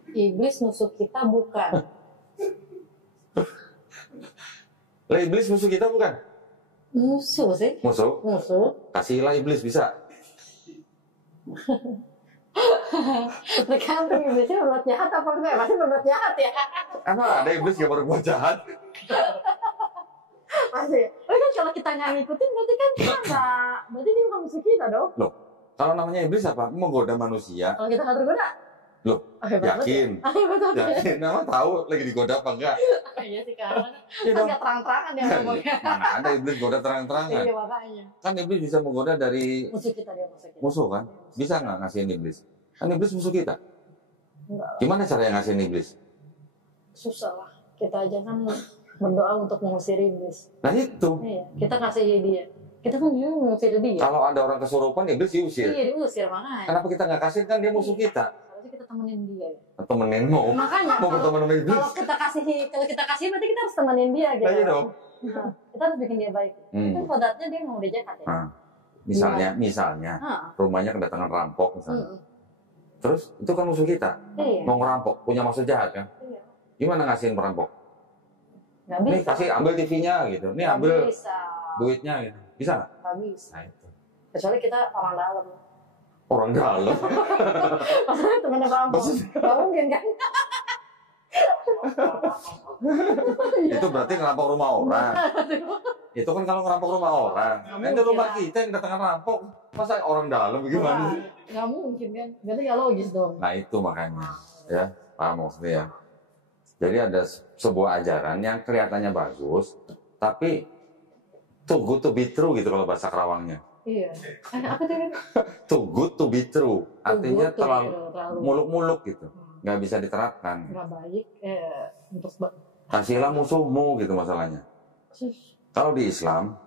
Iblis musuh kita bukan. Lah iblis musuh kita bukan? Musuh sih. Musuh? Kasihlah iblis bisa. Tergantung iblisnya berbuat jahat apa enggak? Pasti berbuat jahat ya. Emang ada iblis yang berbuat jahat? Pasti. Tapi kan kalau kita nggak ngikutin berarti kan kita nggak, berarti dia bukan musuh kita dong. Loh, kalau namanya iblis apa? Menggoda manusia. Kalau kita nggak tergoda? Loh, yakin? Yakin? Nama tahu lagi digoda apa enggak? Iya sih kan. Kan nggak terang-terangan ya ngomongnya. Mana ada iblis goda terang-terangan? Iya makanya. Kan iblis bisa menggoda dari musuh kita, dia musuh kita. Musuh kan? Bisa nggak ngasihin iblis? Kan iblis musuh kita. Enggak. Gimana caranya ngasihin iblis? Susah lah. Kita aja kan berdoa untuk mengusir iblis. Nah itu. Iya, kita kasih dia. Kita kan juga mengusir dia. Kalau ada orang kesurupan, iblis diusir. Iya, diusir makanya. Kenapa kita nggak kasih? Kan dia musuh kita. Harusnya kita temenin dia. Temenin mau? Makanya. Mau berteman sama iblis? Kalau kita kasih berarti kita harus temenin dia gitu. Iya dong. Nah, kita harus bikin dia baik. Kan kodratnya dia mau dia jahat ya. Misalnya, rumahnya kedatangan rampok misalnya. Terus itu kan musuh kita. Iya. Mau ngerampok, punya maksud jahat kan? Iya. Gimana ngasihin perampok? Nggak bisa. Nih kasih, ambil TV-nya gitu. Nih ambil duitnya gitu. Bisa nggak? Nggak bisa. Nah itu. Kecuali kita orang dalam. Orang dalam? Maksudnya temen perampok. Nggak mungkin kan? Itu berarti ngerampok rumah orang. Itu kan kalau ngerampok rumah orang. Itu rumah kita yang kedatangan rampok. Masa orang dalam bagaimana? Nggak mungkin kan? Berarti nggak logis dong. Nah itu makanya. Ya, paham maksudnya ya. Jadi ada sebuah ajaran yang kelihatannya bagus, tapi too good to be true gitu kalau bahasa Kerawangnya. Iya. Apa tuh? Too good to be true. Artinya terlalu muluk-muluk gitu. Nggak bisa diterapkan. Nggak baik untuk kasihlah musuhmu gitu masalahnya. Kalau di Islam,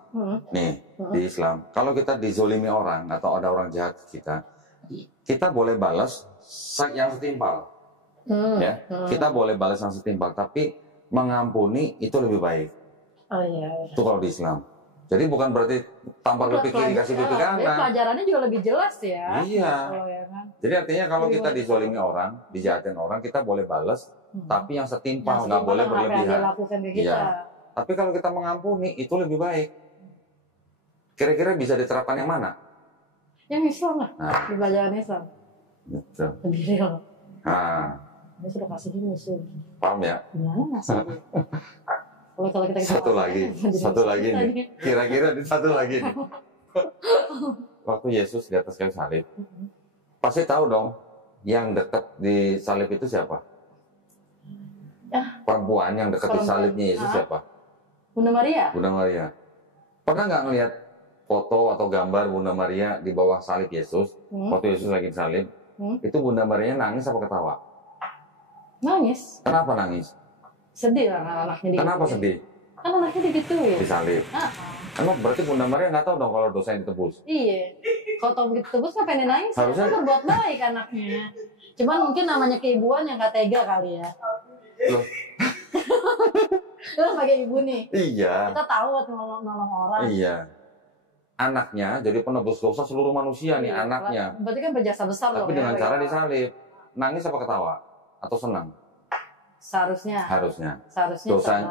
di Islam, kalau kita dizolimi orang atau ada orang jahat kita, kita boleh balas yang setimpal. Ya, kita boleh balas yang setimpal, tapi mengampuni itu lebih baik. Oh iya. Itu kalau di Islam. Jadi bukan berarti tampar pipi kiri kasih pipi kanan. Pelajarannya juga lebih jelas ya. Iya. Ya kan? Jadi artinya kalau kita dizolimi orang, dijahatin orang, kita boleh balas, tapi yang setimpal, nggak boleh berlebihan. Iya. Tapi kalau kita mengampuni itu lebih baik. Kira-kira bisa diterapkan yang mana? Yang Islam lah. Di pelajaran Islam. Betul. Lebih real. Dia sudah kasih musuh. Paham ya? Gimana ngasih? Kalau kita satu lagi nih. Kira-kira satu lagi nih. Waktu Yesus di atas kayu salib, pasti tahu dong yang dekat di salib itu siapa? Perempuan yang dekat di salibnya Yesus siapa? Bunda Maria. Bunda Maria. Pernah nggak ngelihat foto atau gambar Bunda Maria di bawah salib Yesus? Foto Yesus lagi salib. Itu Bunda Maria nangis apa ketawa? Nangis. Kenapa nangis? Sedih lah anaknya digituin. Kenapa sedih? Kan anaknya digituin. Disalib. Emang berarti Bunda Maria nggak tahu dong kalau dosanya ditebus? Iya. Kalau tahu begitu tebus ngapain dia nangis? Harusnya kan berbuat baik anaknya. Cuman mungkin namanya keibuan yang nggak tega kali ya. Loh. Kita sebagai ibu nih. Iya. Kita tahu waktu nolong orang. Iya. Anaknya jadi penebus dosa seluruh manusia nih anaknya. Berarti kan berjasa besar loh. Tapi dengan cara disalib. Nangis apa ketawa? Atau senang? Seharusnya.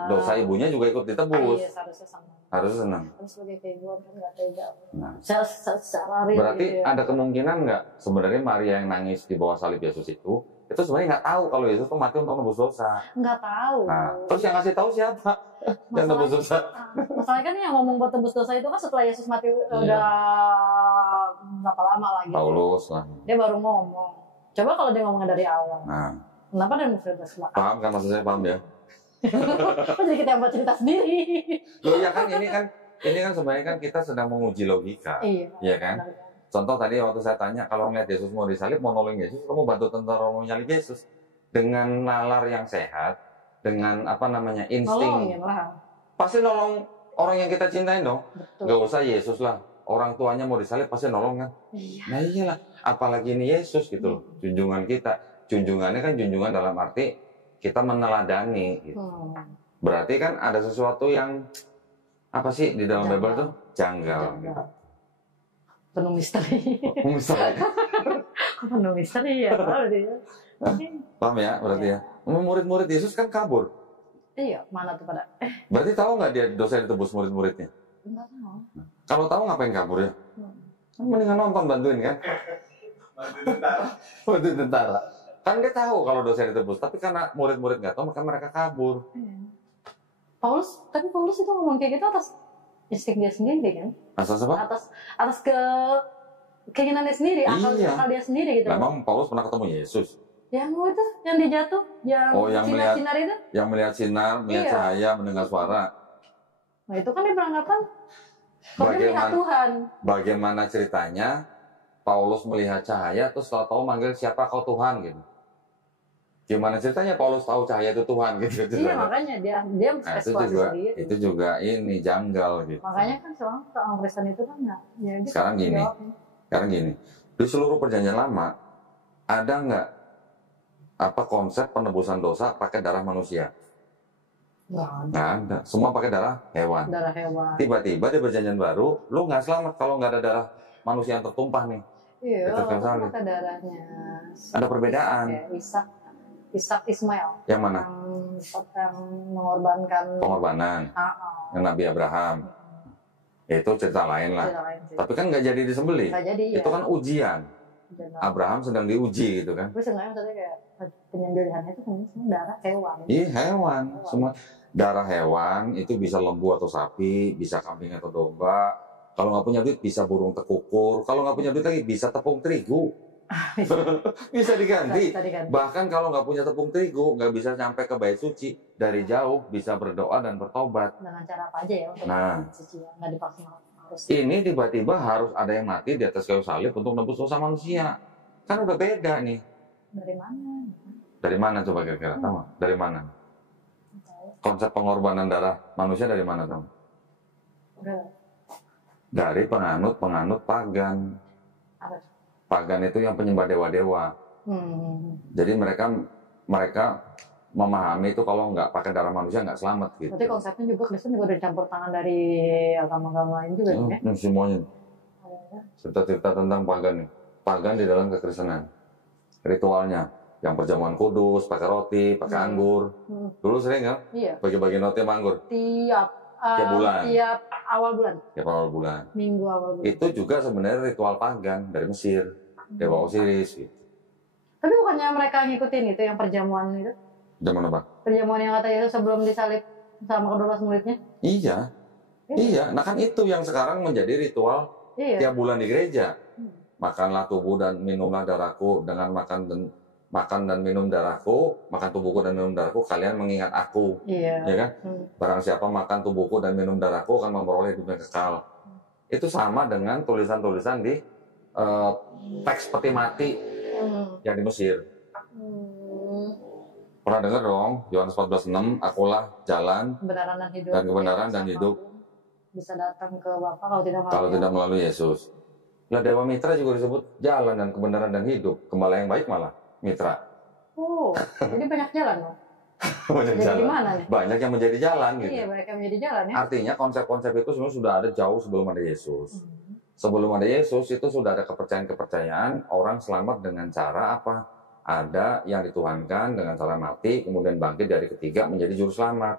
Dosa ibunya juga ikut ditebus. Iya, seharusnya senang. Harusnya senang. Terus sebagai keibuan kan nggak tega. Nah. Secara real. Berarti gitu ya. ada kemungkinan nggak sebenarnya Maria yang nangis di bawah salib Yesus itu sebenarnya nggak tahu kalau Yesus tuh mati untuk menebus dosa. Nggak tahu. Nah, terus yang ngasih tahu siapa? Yang tebus dosa. Masalahnya kan yang ngomong buat tebus dosa itu kan setelah Yesus mati udah berapa lama lagi. Paulus lah. Dia baru ngomong. Coba kalau dia ngomongnya dari awal. Nah. Kenapa dia mesti berselak? Paham kan maksud saya, paham ya? Kok jadi kita yang buat cerita sendiri? Loh ya kan ini kan sebenarnya kan kita sedang menguji logika. Iya kan? Contoh tadi waktu saya tanya, kalau ngeliat Yesus mau disalib, mau nolong Yesus, kamu bantu tentara mau nyalib Yesus. Dengan nalar yang sehat, dengan insting. Pasti nolong orang yang kita cintain dong. Betul. Gak usah Yesus lah, orang tuanya mau disalib pasti nolong kan. Iya. Nah iyalah, apalagi ini Yesus gitu, junjungan kita. Junjungannya kan junjungan dalam arti kita meneladani gitu. Berarti kan ada sesuatu yang apa sih di dalam Bible tuh? Janggal. Gitu. Penuh misteri. Penuh misteri ya. Paham ya berarti ya? Murid-murid Yesus kan kabur. Iya, mana tuh pada? Berarti tahu nggak dia dosa ditebus murid-muridnya? Enggak tahu. Kalau tahu ngapain kabur ya? Mendingan nonton bantuin kan? Bantu tentara. Kan dia tahu kalau dosa ditebus, tapi karena murid-murid nggak tahu, maka mereka kabur. Tapi Paulus itu ngomong kayak gitu atas insting dia sendiri kan? Atas apa? Atas keinginan dia sendiri, akal dia sendiri gitu. Memang Paulus pernah ketemu Yesus. Yang itu, yang dia jatuh, yang sinar itu? Yang melihat sinar, melihat cahaya, mendengar suara. Nah itu kan dia beranggapan kalau dia melihat Tuhan. Bagaimana ceritanya Paulus melihat cahaya, terus tahu manggil siapa kau Tuhan gitu. Gimana ceritanya Paulus tahu cahaya itu Tuhan gitu? Iya makanya dia sendiri. Itu juga ini janggal gitu. Makanya kan seorang Kristen itu kan Sekarang gini, di seluruh perjanjian lama ada nggak konsep penebusan dosa pakai darah manusia? Nggak ada. Semua pakai darah hewan. Tiba-tiba di perjanjian baru, lu nggak selamat kalau nggak ada darah manusia yang tertumpah nih. Iya, pakai darahnya. Ada perbedaan. Ishak Ismail. Yang mana? Yang mengorbankan. Pengorbanan. Yang Nabi Abraham. Itu cerita lain lah. Tapi kan nggak jadi disembelih. Itu kan ujian. Abraham sedang diuji gitu kan. Tapi sebenarnya maksudnya kayak penyembelihannya itu semua darah hewan. Iya hewan. Semua darah hewan itu bisa lembu atau sapi, bisa kambing atau domba. Kalau nggak punya duit bisa burung tekukur. Kalau nggak punya duit lagi bisa tepung terigu. Bisa diganti. Bahkan kalau nggak punya tepung terigu, nggak bisa sampai ke bait suci, dari jauh bisa berdoa dan bertobat. Dengan cara apa aja ya untuk suci, nggak dipaksa harus. Ini tiba-tiba harus ada yang mati di atas kayu salib untuk nebus dosa manusia. Kan udah beda nih. Dari mana? Dari mana coba kira-kira tahu? Dari mana? Konsep pengorbanan darah manusia dari mana tahu? Dari penganut pagan. Pagan itu yang penyembah dewa-dewa. Jadi mereka memahami itu kalau nggak pakai darah manusia nggak selamat gitu. Berarti konsepnya juga Kristen juga udah campur tangan dari agama-agama lain juga ya? Semuanya. Cerita-cerita tentang pagan nih. Pagan di dalam kekristenan. Ritualnya yang perjamuan kudus, pakai roti, pakai anggur. Dulu sering kan? Iya. Bagi-bagi roti sama anggur. Tiap bulan. Tiap awal bulan. Tiap awal bulan. Minggu awal bulan. Itu juga sebenarnya ritual pagan dari Mesir, Dewa Osiris. Gitu. Tapi bukannya mereka ngikutin itu yang perjamuan itu? Jamuan apa? Perjamuan yang kata Yesus sebelum disalib sama ke-12 muridnya? Iya. Iya. Nah kan itu yang sekarang menjadi ritual tiap bulan di gereja. Makanlah tubuh dan minumlah darahku dengan makan dan makan dan minum darahku, makan tubuhku dan minum darahku, kalian mengingat aku. Iya. Ya kan? Barang siapa makan tubuhku dan minum darahku akan memperoleh hidup yang kekal. Itu sama dengan tulisan-tulisan di teks peti mati yang di Mesir. Pernah dengar dong, Yohanes 14:6, akulah jalan, kebenaran dan hidup. Bisa datang ke Bapa kalau tidak melalui Yesus. Nah, Dewa Mitra juga disebut jalan dan kebenaran dan hidup. Gembala yang baik malah Mitra. Oh, jadi banyak jalan loh. Banyak jadi jalan. Gimana nih? Banyak yang menjadi jalan gitu. Iya, banyak yang menjadi jalan ya. Artinya konsep-konsep itu sebenarnya sudah ada jauh sebelum ada Yesus. Sebelum ada Yesus itu sudah ada kepercayaan-kepercayaan orang selamat dengan cara apa? Ada yang dituhankan dengan cara mati, kemudian bangkit dari ketiga menjadi juru selamat.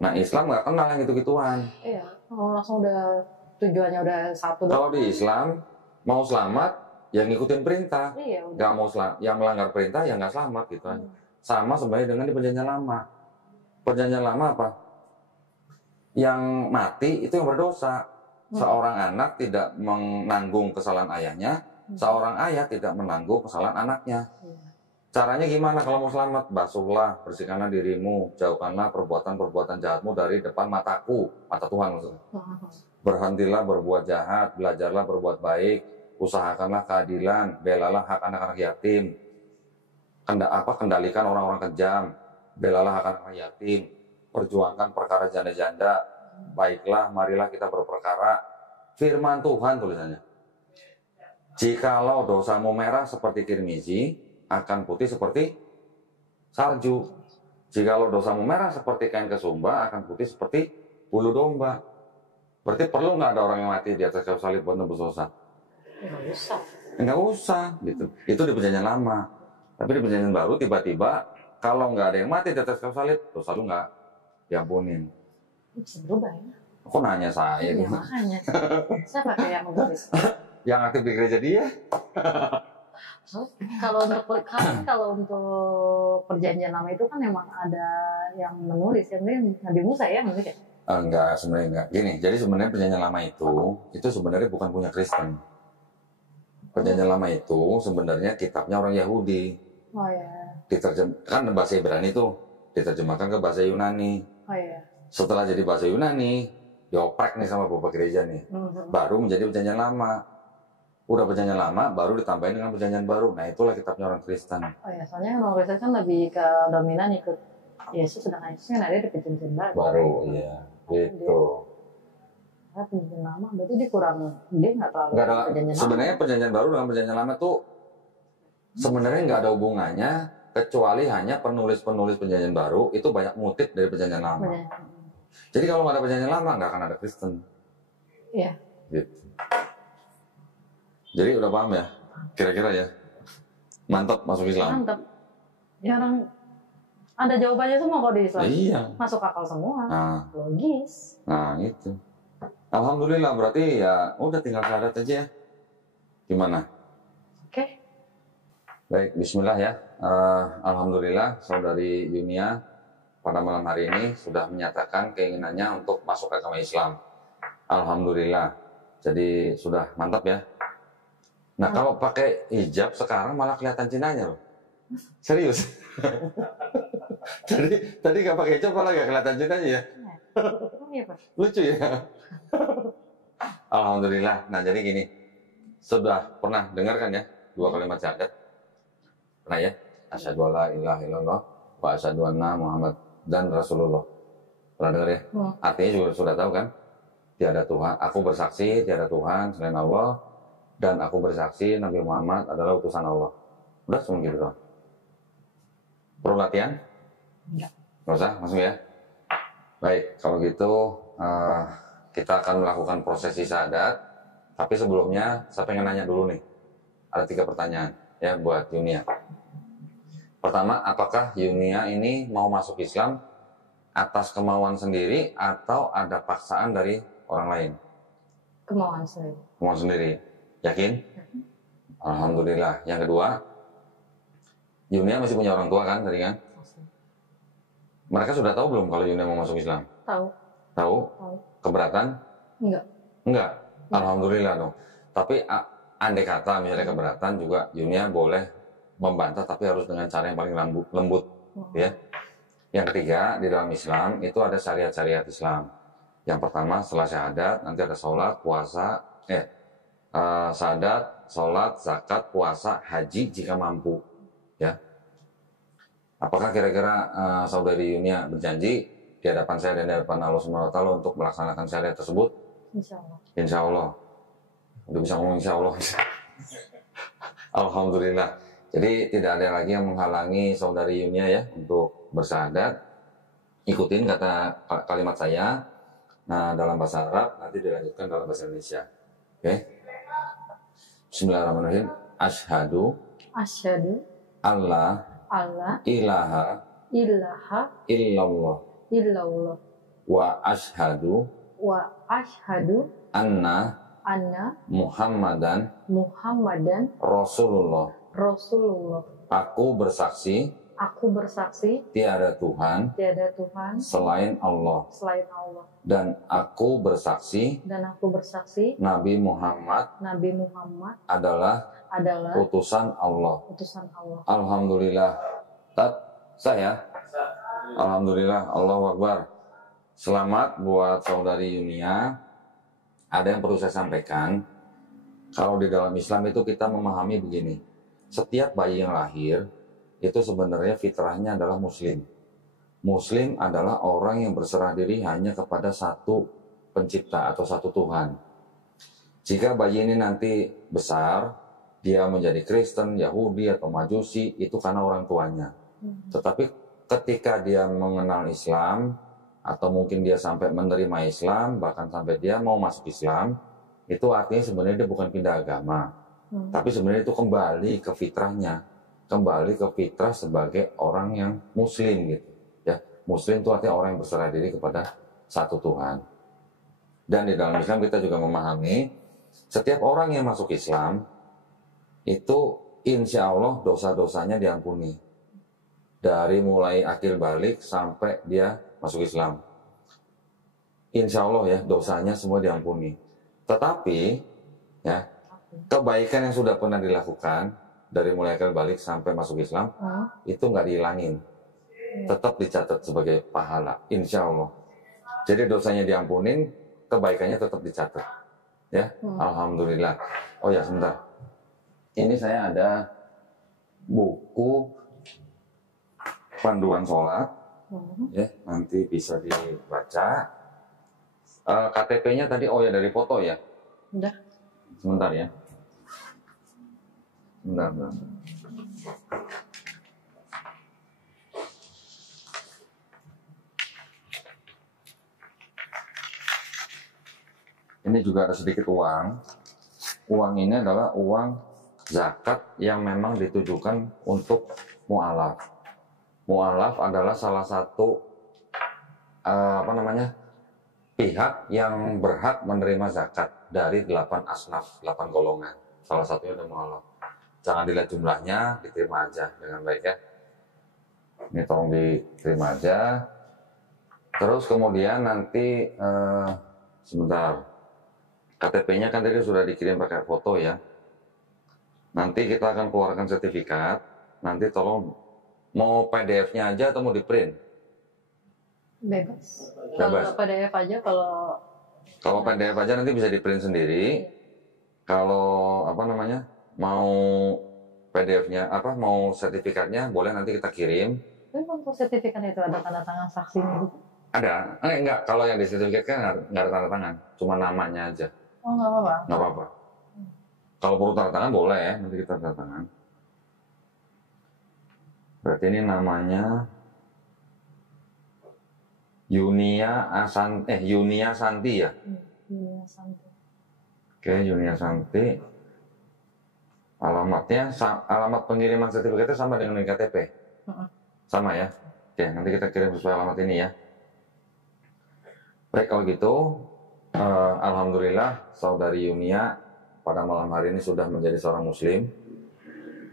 Nah, Islam nggak kenal yang gitu-gituan. Iya, langsung udah tujuannya udah satu. Kalau di Islam mau selamat, ya ngikutin perintah. Iya, nggak mau yang melanggar perintah ya nggak selamat gitu aja. Sama sebenarnya dengan di Perjanjian Lama. Perjanjian Lama apa? Yang mati itu yang berdosa. Seorang anak tidak menanggung kesalahan ayahnya, seorang ayah tidak menanggung kesalahan anaknya. Caranya gimana kalau mau selamat? Basuhlah, bersihkanlah dirimu, jauhkanlah perbuatan-perbuatan jahatmu dari depan mataku, mata Tuhan maksudnya. Berhentilah berbuat jahat, belajarlah berbuat baik, usahakanlah keadilan, belalah hak anak-anak yatim, kendalikan orang-orang kejam, belalah hak anak-anak yatim, perjuangkan perkara janda-janda, baiklah, marilah kita berperkara. Firman Tuhan tulisannya. Jikalau dosamu merah seperti kirmizi, akan putih seperti salju. Jikalau dosamu merah seperti kain kesumba, akan putih seperti bulu domba. Berarti perlu nggak ada orang yang mati di atas kayu salib buat nebus dosa? Nggak usah. Nggak usah, gitu. Itu di Perjanjian Lama. Tapi di Perjanjian Baru tiba-tiba kalau nggak ada yang mati di atas kayu salib, dosa lu nggak diampunin. Bisa berubah ya? Kok nanya saya? Iya, makanya. Saya pakai yang nulis. Yang aktif di gereja dia. Kalau untuk perjanjian lama itu kan memang ada yang menulis, yang Nabi Musa ya menulis ya? Enggak, sebenarnya enggak. Gini, jadi sebenarnya perjanjian lama itu sebenarnya bukan punya Kristen. Perjanjian lama itu sebenarnya kitabnya orang Yahudi. Oh ya. Kan bahasa Ibrani itu diterjemahkan ke bahasa Yunani. Oh ya. Setelah jadi bahasa Yunani, dioprek nih sama Bapak Gereja nih. Baru menjadi perjanjian lama. Udah perjanjian lama, baru ditambahin dengan perjanjian baru. Nah, itulah kitabnya orang Kristen. Oh ya, soalnya orang Kristen kan lebih ke dominan ikut Yesus, sedangkan Yesus kan ada di perjanjian baru. Baru, iya. Gitu. Nah, perjanjian lama, berarti dia nggak terlalu nggak ada, perjanjian sebenarnya lama. Perjanjian baru dengan perjanjian lama tuh sebenarnya nggak ada hubungannya, kecuali hanya penulis-penulis perjanjian baru itu banyak ngutip dari perjanjian lama. Jadi kalau nggak ada perjanjian lama, nggak akan ada Kristen. Iya. Gitu. Jadi udah paham ya? Kira-kira ya? Mantap masuk Islam. Mantap. Ya orang ada jawabannya semua kalau di Islam. Iya. Masuk akal semua. Nah. Logis. Nah itu. Alhamdulillah berarti ya udah tinggal syahadat aja ya. Gimana? Oke. Baik, bismillah ya. Alhamdulillah saudari Yunia pada malam hari ini sudah menyatakan keinginannya untuk masuk agama Islam. Alhamdulillah. Jadi sudah mantap ya. Nah kalau pakai hijab sekarang malah kelihatan Cinanya loh. Serius. Tadi nggak pakai hijab malah nggak kelihatan Cinanya ya. Iya, Pak. Lucu ya. Alhamdulillah. Nah jadi gini, sudah pernah dengar kan ya 2 kalimat syahadat? Pernah ya? Asyhadu alla ilaha illallah wa asyhadu anna Muhammad dan Rasulullah. Pernah dengar ya? Artinya juga sudah tahu kan? Tiada Tuhan. Aku bersaksi tiada Tuhan selain Allah dan aku bersaksi Nabi Muhammad adalah utusan Allah. Udah cuma gitu doang. Perlu latihan? Enggak. Nggak usah, langsung ya. Baik, kalau gitu kita akan melakukan prosesi syahadat. Tapi sebelumnya saya pengen nanya dulu nih. Ada 3 pertanyaan ya buat Yunia. Pertama, apakah Yunia ini mau masuk Islam atas kemauan sendiri atau ada paksaan dari orang lain? Kemauan sendiri. Kemauan sendiri. Yakin? Alhamdulillah. Yang kedua, Yunia masih punya orang tua kan tadi kan? Mereka sudah tahu belum kalau Yunia mau masuk Islam? Tahu. Tahu? Keberatan? Enggak. Enggak. Alhamdulillah dong. Tapi andai kata misalnya keberatan juga Yunia boleh membantah, tapi harus dengan cara yang paling lembut, ya. Yang ketiga, di dalam Islam itu ada syariat-syariat Islam. Yang pertama, setelah syahadat nanti ada sholat, puasa, syahadat, sholat, zakat, puasa, haji jika mampu, ya. Apakah kira-kira saudari Yunia berjanji di hadapan saya dan di hadapan Allah Subhanahu wa Ta'ala untuk melaksanakan syariat tersebut? Insya Allah. Insya Allah. Udah bisa ngomong insya Allah. Alhamdulillah. Jadi tidak ada lagi yang menghalangi saudari Yunia ya untuk bersyahadat. Ikutin kata kalimat saya. Nah, dalam bahasa Arab nanti dilanjutkan dalam bahasa Indonesia. Oke. Bismillahirrahmanirrahim. Asyhadu alla ilaha illallah wa asyhadu anna Muhammadan Rasulullah. Aku bersaksi tiada Tuhan selain Allah. Dan aku bersaksi Nabi Muhammad adalah utusan Allah. Alhamdulillah. Saya Alhamdulillah, Allahu Akbar. Selamat buat saudari Yunia. Ada yang perlu saya sampaikan. Kalau di dalam Islam itu kita memahami begini. Setiap bayi yang lahir itu sebenarnya fitrahnya adalah muslim. Muslim adalah orang yang berserah diri hanya kepada satu pencipta atau satu Tuhan. Jika bayi ini nanti besar, dia menjadi Kristen, Yahudi atau Majusi, itu karena orang tuanya. Tetapi ketika dia mengenal Islam, atau mungkin dia sampai menerima Islam, bahkan sampai dia mau masuk Islam, itu artinya sebenarnya dia bukan pindah agama. Tapi sebenarnya itu kembali ke fitrahnya, kembali ke fitrah sebagai orang yang muslim gitu. Ya, muslim itu artinya orang yang berserah diri kepada satu Tuhan. Dan di dalam Islam kita juga memahami, setiap orang yang masuk Islam, itu insya Allah dosa-dosanya diampuni. Dari mulai akil balik sampai dia masuk Islam. Insya Allah ya, dosanya semua diampuni. Tetapi, ya, kebaikan yang sudah pernah dilakukan, dari mulai akil balik sampai masuk Islam, itu nggak dihilangin. Tetap dicatat sebagai pahala, insya Allah. Jadi dosanya diampunin, kebaikannya tetap dicatat. Ya, Alhamdulillah. Oh ya, sebentar. Ini saya ada buku panduan sholat, ya, nanti bisa dibaca. KTP-nya tadi, oh ya dari foto ya? Udah. Sebentar ya. Sebentar. Ini juga ada sedikit uang. Uang ini adalah uang zakat yang memang ditujukan untuk mu'alaf. Mu'alaf adalah salah satu pihak yang berhak menerima zakat dari 8 asnaf, 8 golongan. Salah satunya adalah mu'alaf. Jangan dilihat jumlahnya, diterima aja dengan baik ya. Ini tolong diterima aja. Terus kemudian nanti sebentar, KTP-nya kan tadi sudah dikirim pakai foto ya. Nanti kita akan keluarkan sertifikat. Nanti tolong mau PDF-nya aja atau mau di print? Bebas. Kalau PDF aja, kalau PDF aja nanti bisa di print sendiri. Kalau mau PDF-nya mau sertifikatnya boleh nanti kita kirim. Tapi untuk sertifikat itu ada tanda tangan saksinya gitu? Ada. Enggak, kalau yang di sertifikat kan nggak ada tanda tangan, cuma namanya aja. Oh, nggak apa-apa. Nggak apa-apa. Kalau perlu tanda tangan boleh ya, nanti kita tanda tangan. Berarti ini namanya Yunia Santi ya? Yunia Santi. Oke, Yunia Santi. Alamatnya, alamat pengiriman sertifikatnya sama dengan KTP? Sama ya? Oke, nanti kita kirim sesuai alamat ini ya. Baik, kalau gitu, Alhamdulillah saudari Yunia pada malam hari ini sudah menjadi seorang muslim.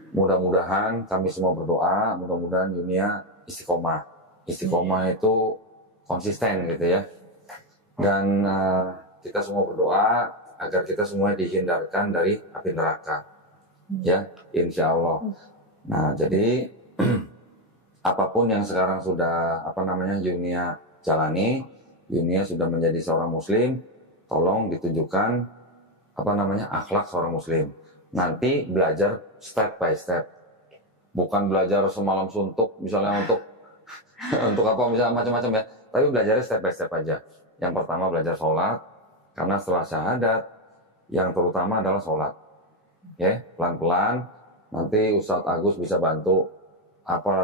Mudah-mudahan kami semua berdoa, mudah-mudahan Yunia istiqomah. Istiqomah itu konsisten gitu ya. Dan kita semua berdoa agar kita semua dihindarkan dari api neraka. Ya, insya Allah. Nah, jadi apapun yang sekarang sudah Yunia jalani, Yunia sudah menjadi seorang muslim, tolong ditunjukkan akhlak seorang muslim. Nanti belajar step by step. Bukan belajar semalam suntuk misalnya untuk misalnya macam-macam ya. Tapi belajarnya step by step aja. Yang pertama belajar sholat, karena setelah syahadat yang terutama adalah sholat. Ya, pelan-pelan nanti Ustadz Agus bisa bantu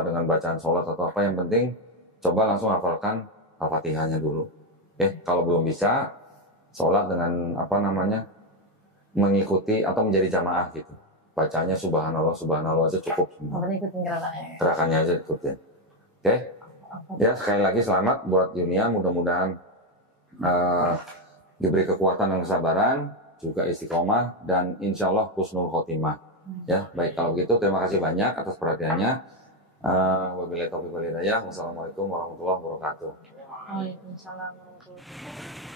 dengan bacaan sholat atau apa. Yang penting coba langsung hafalkan Al-Fatihahnya dulu. Kalau belum bisa, sholat dengan mengikuti atau menjadi jamaah gitu. Bacanya subhanallah aja cukup. Ikutin gerakannya. Gerakannya aja ikutin. Ya, sekali lagi selamat buat Yunia, mudah-mudahan diberi kekuatan dan kesabaran, juga istiqomah, dan insya Allah husnul khotimah. Ya, baik, kalau begitu terima kasih banyak atas perhatiannya. Wabillahi taufiq wal hidayah. Wassalamualaikum warahmatullahi wabarakatuh. Waalaikumsalam warahmatullahi wabarakatuh.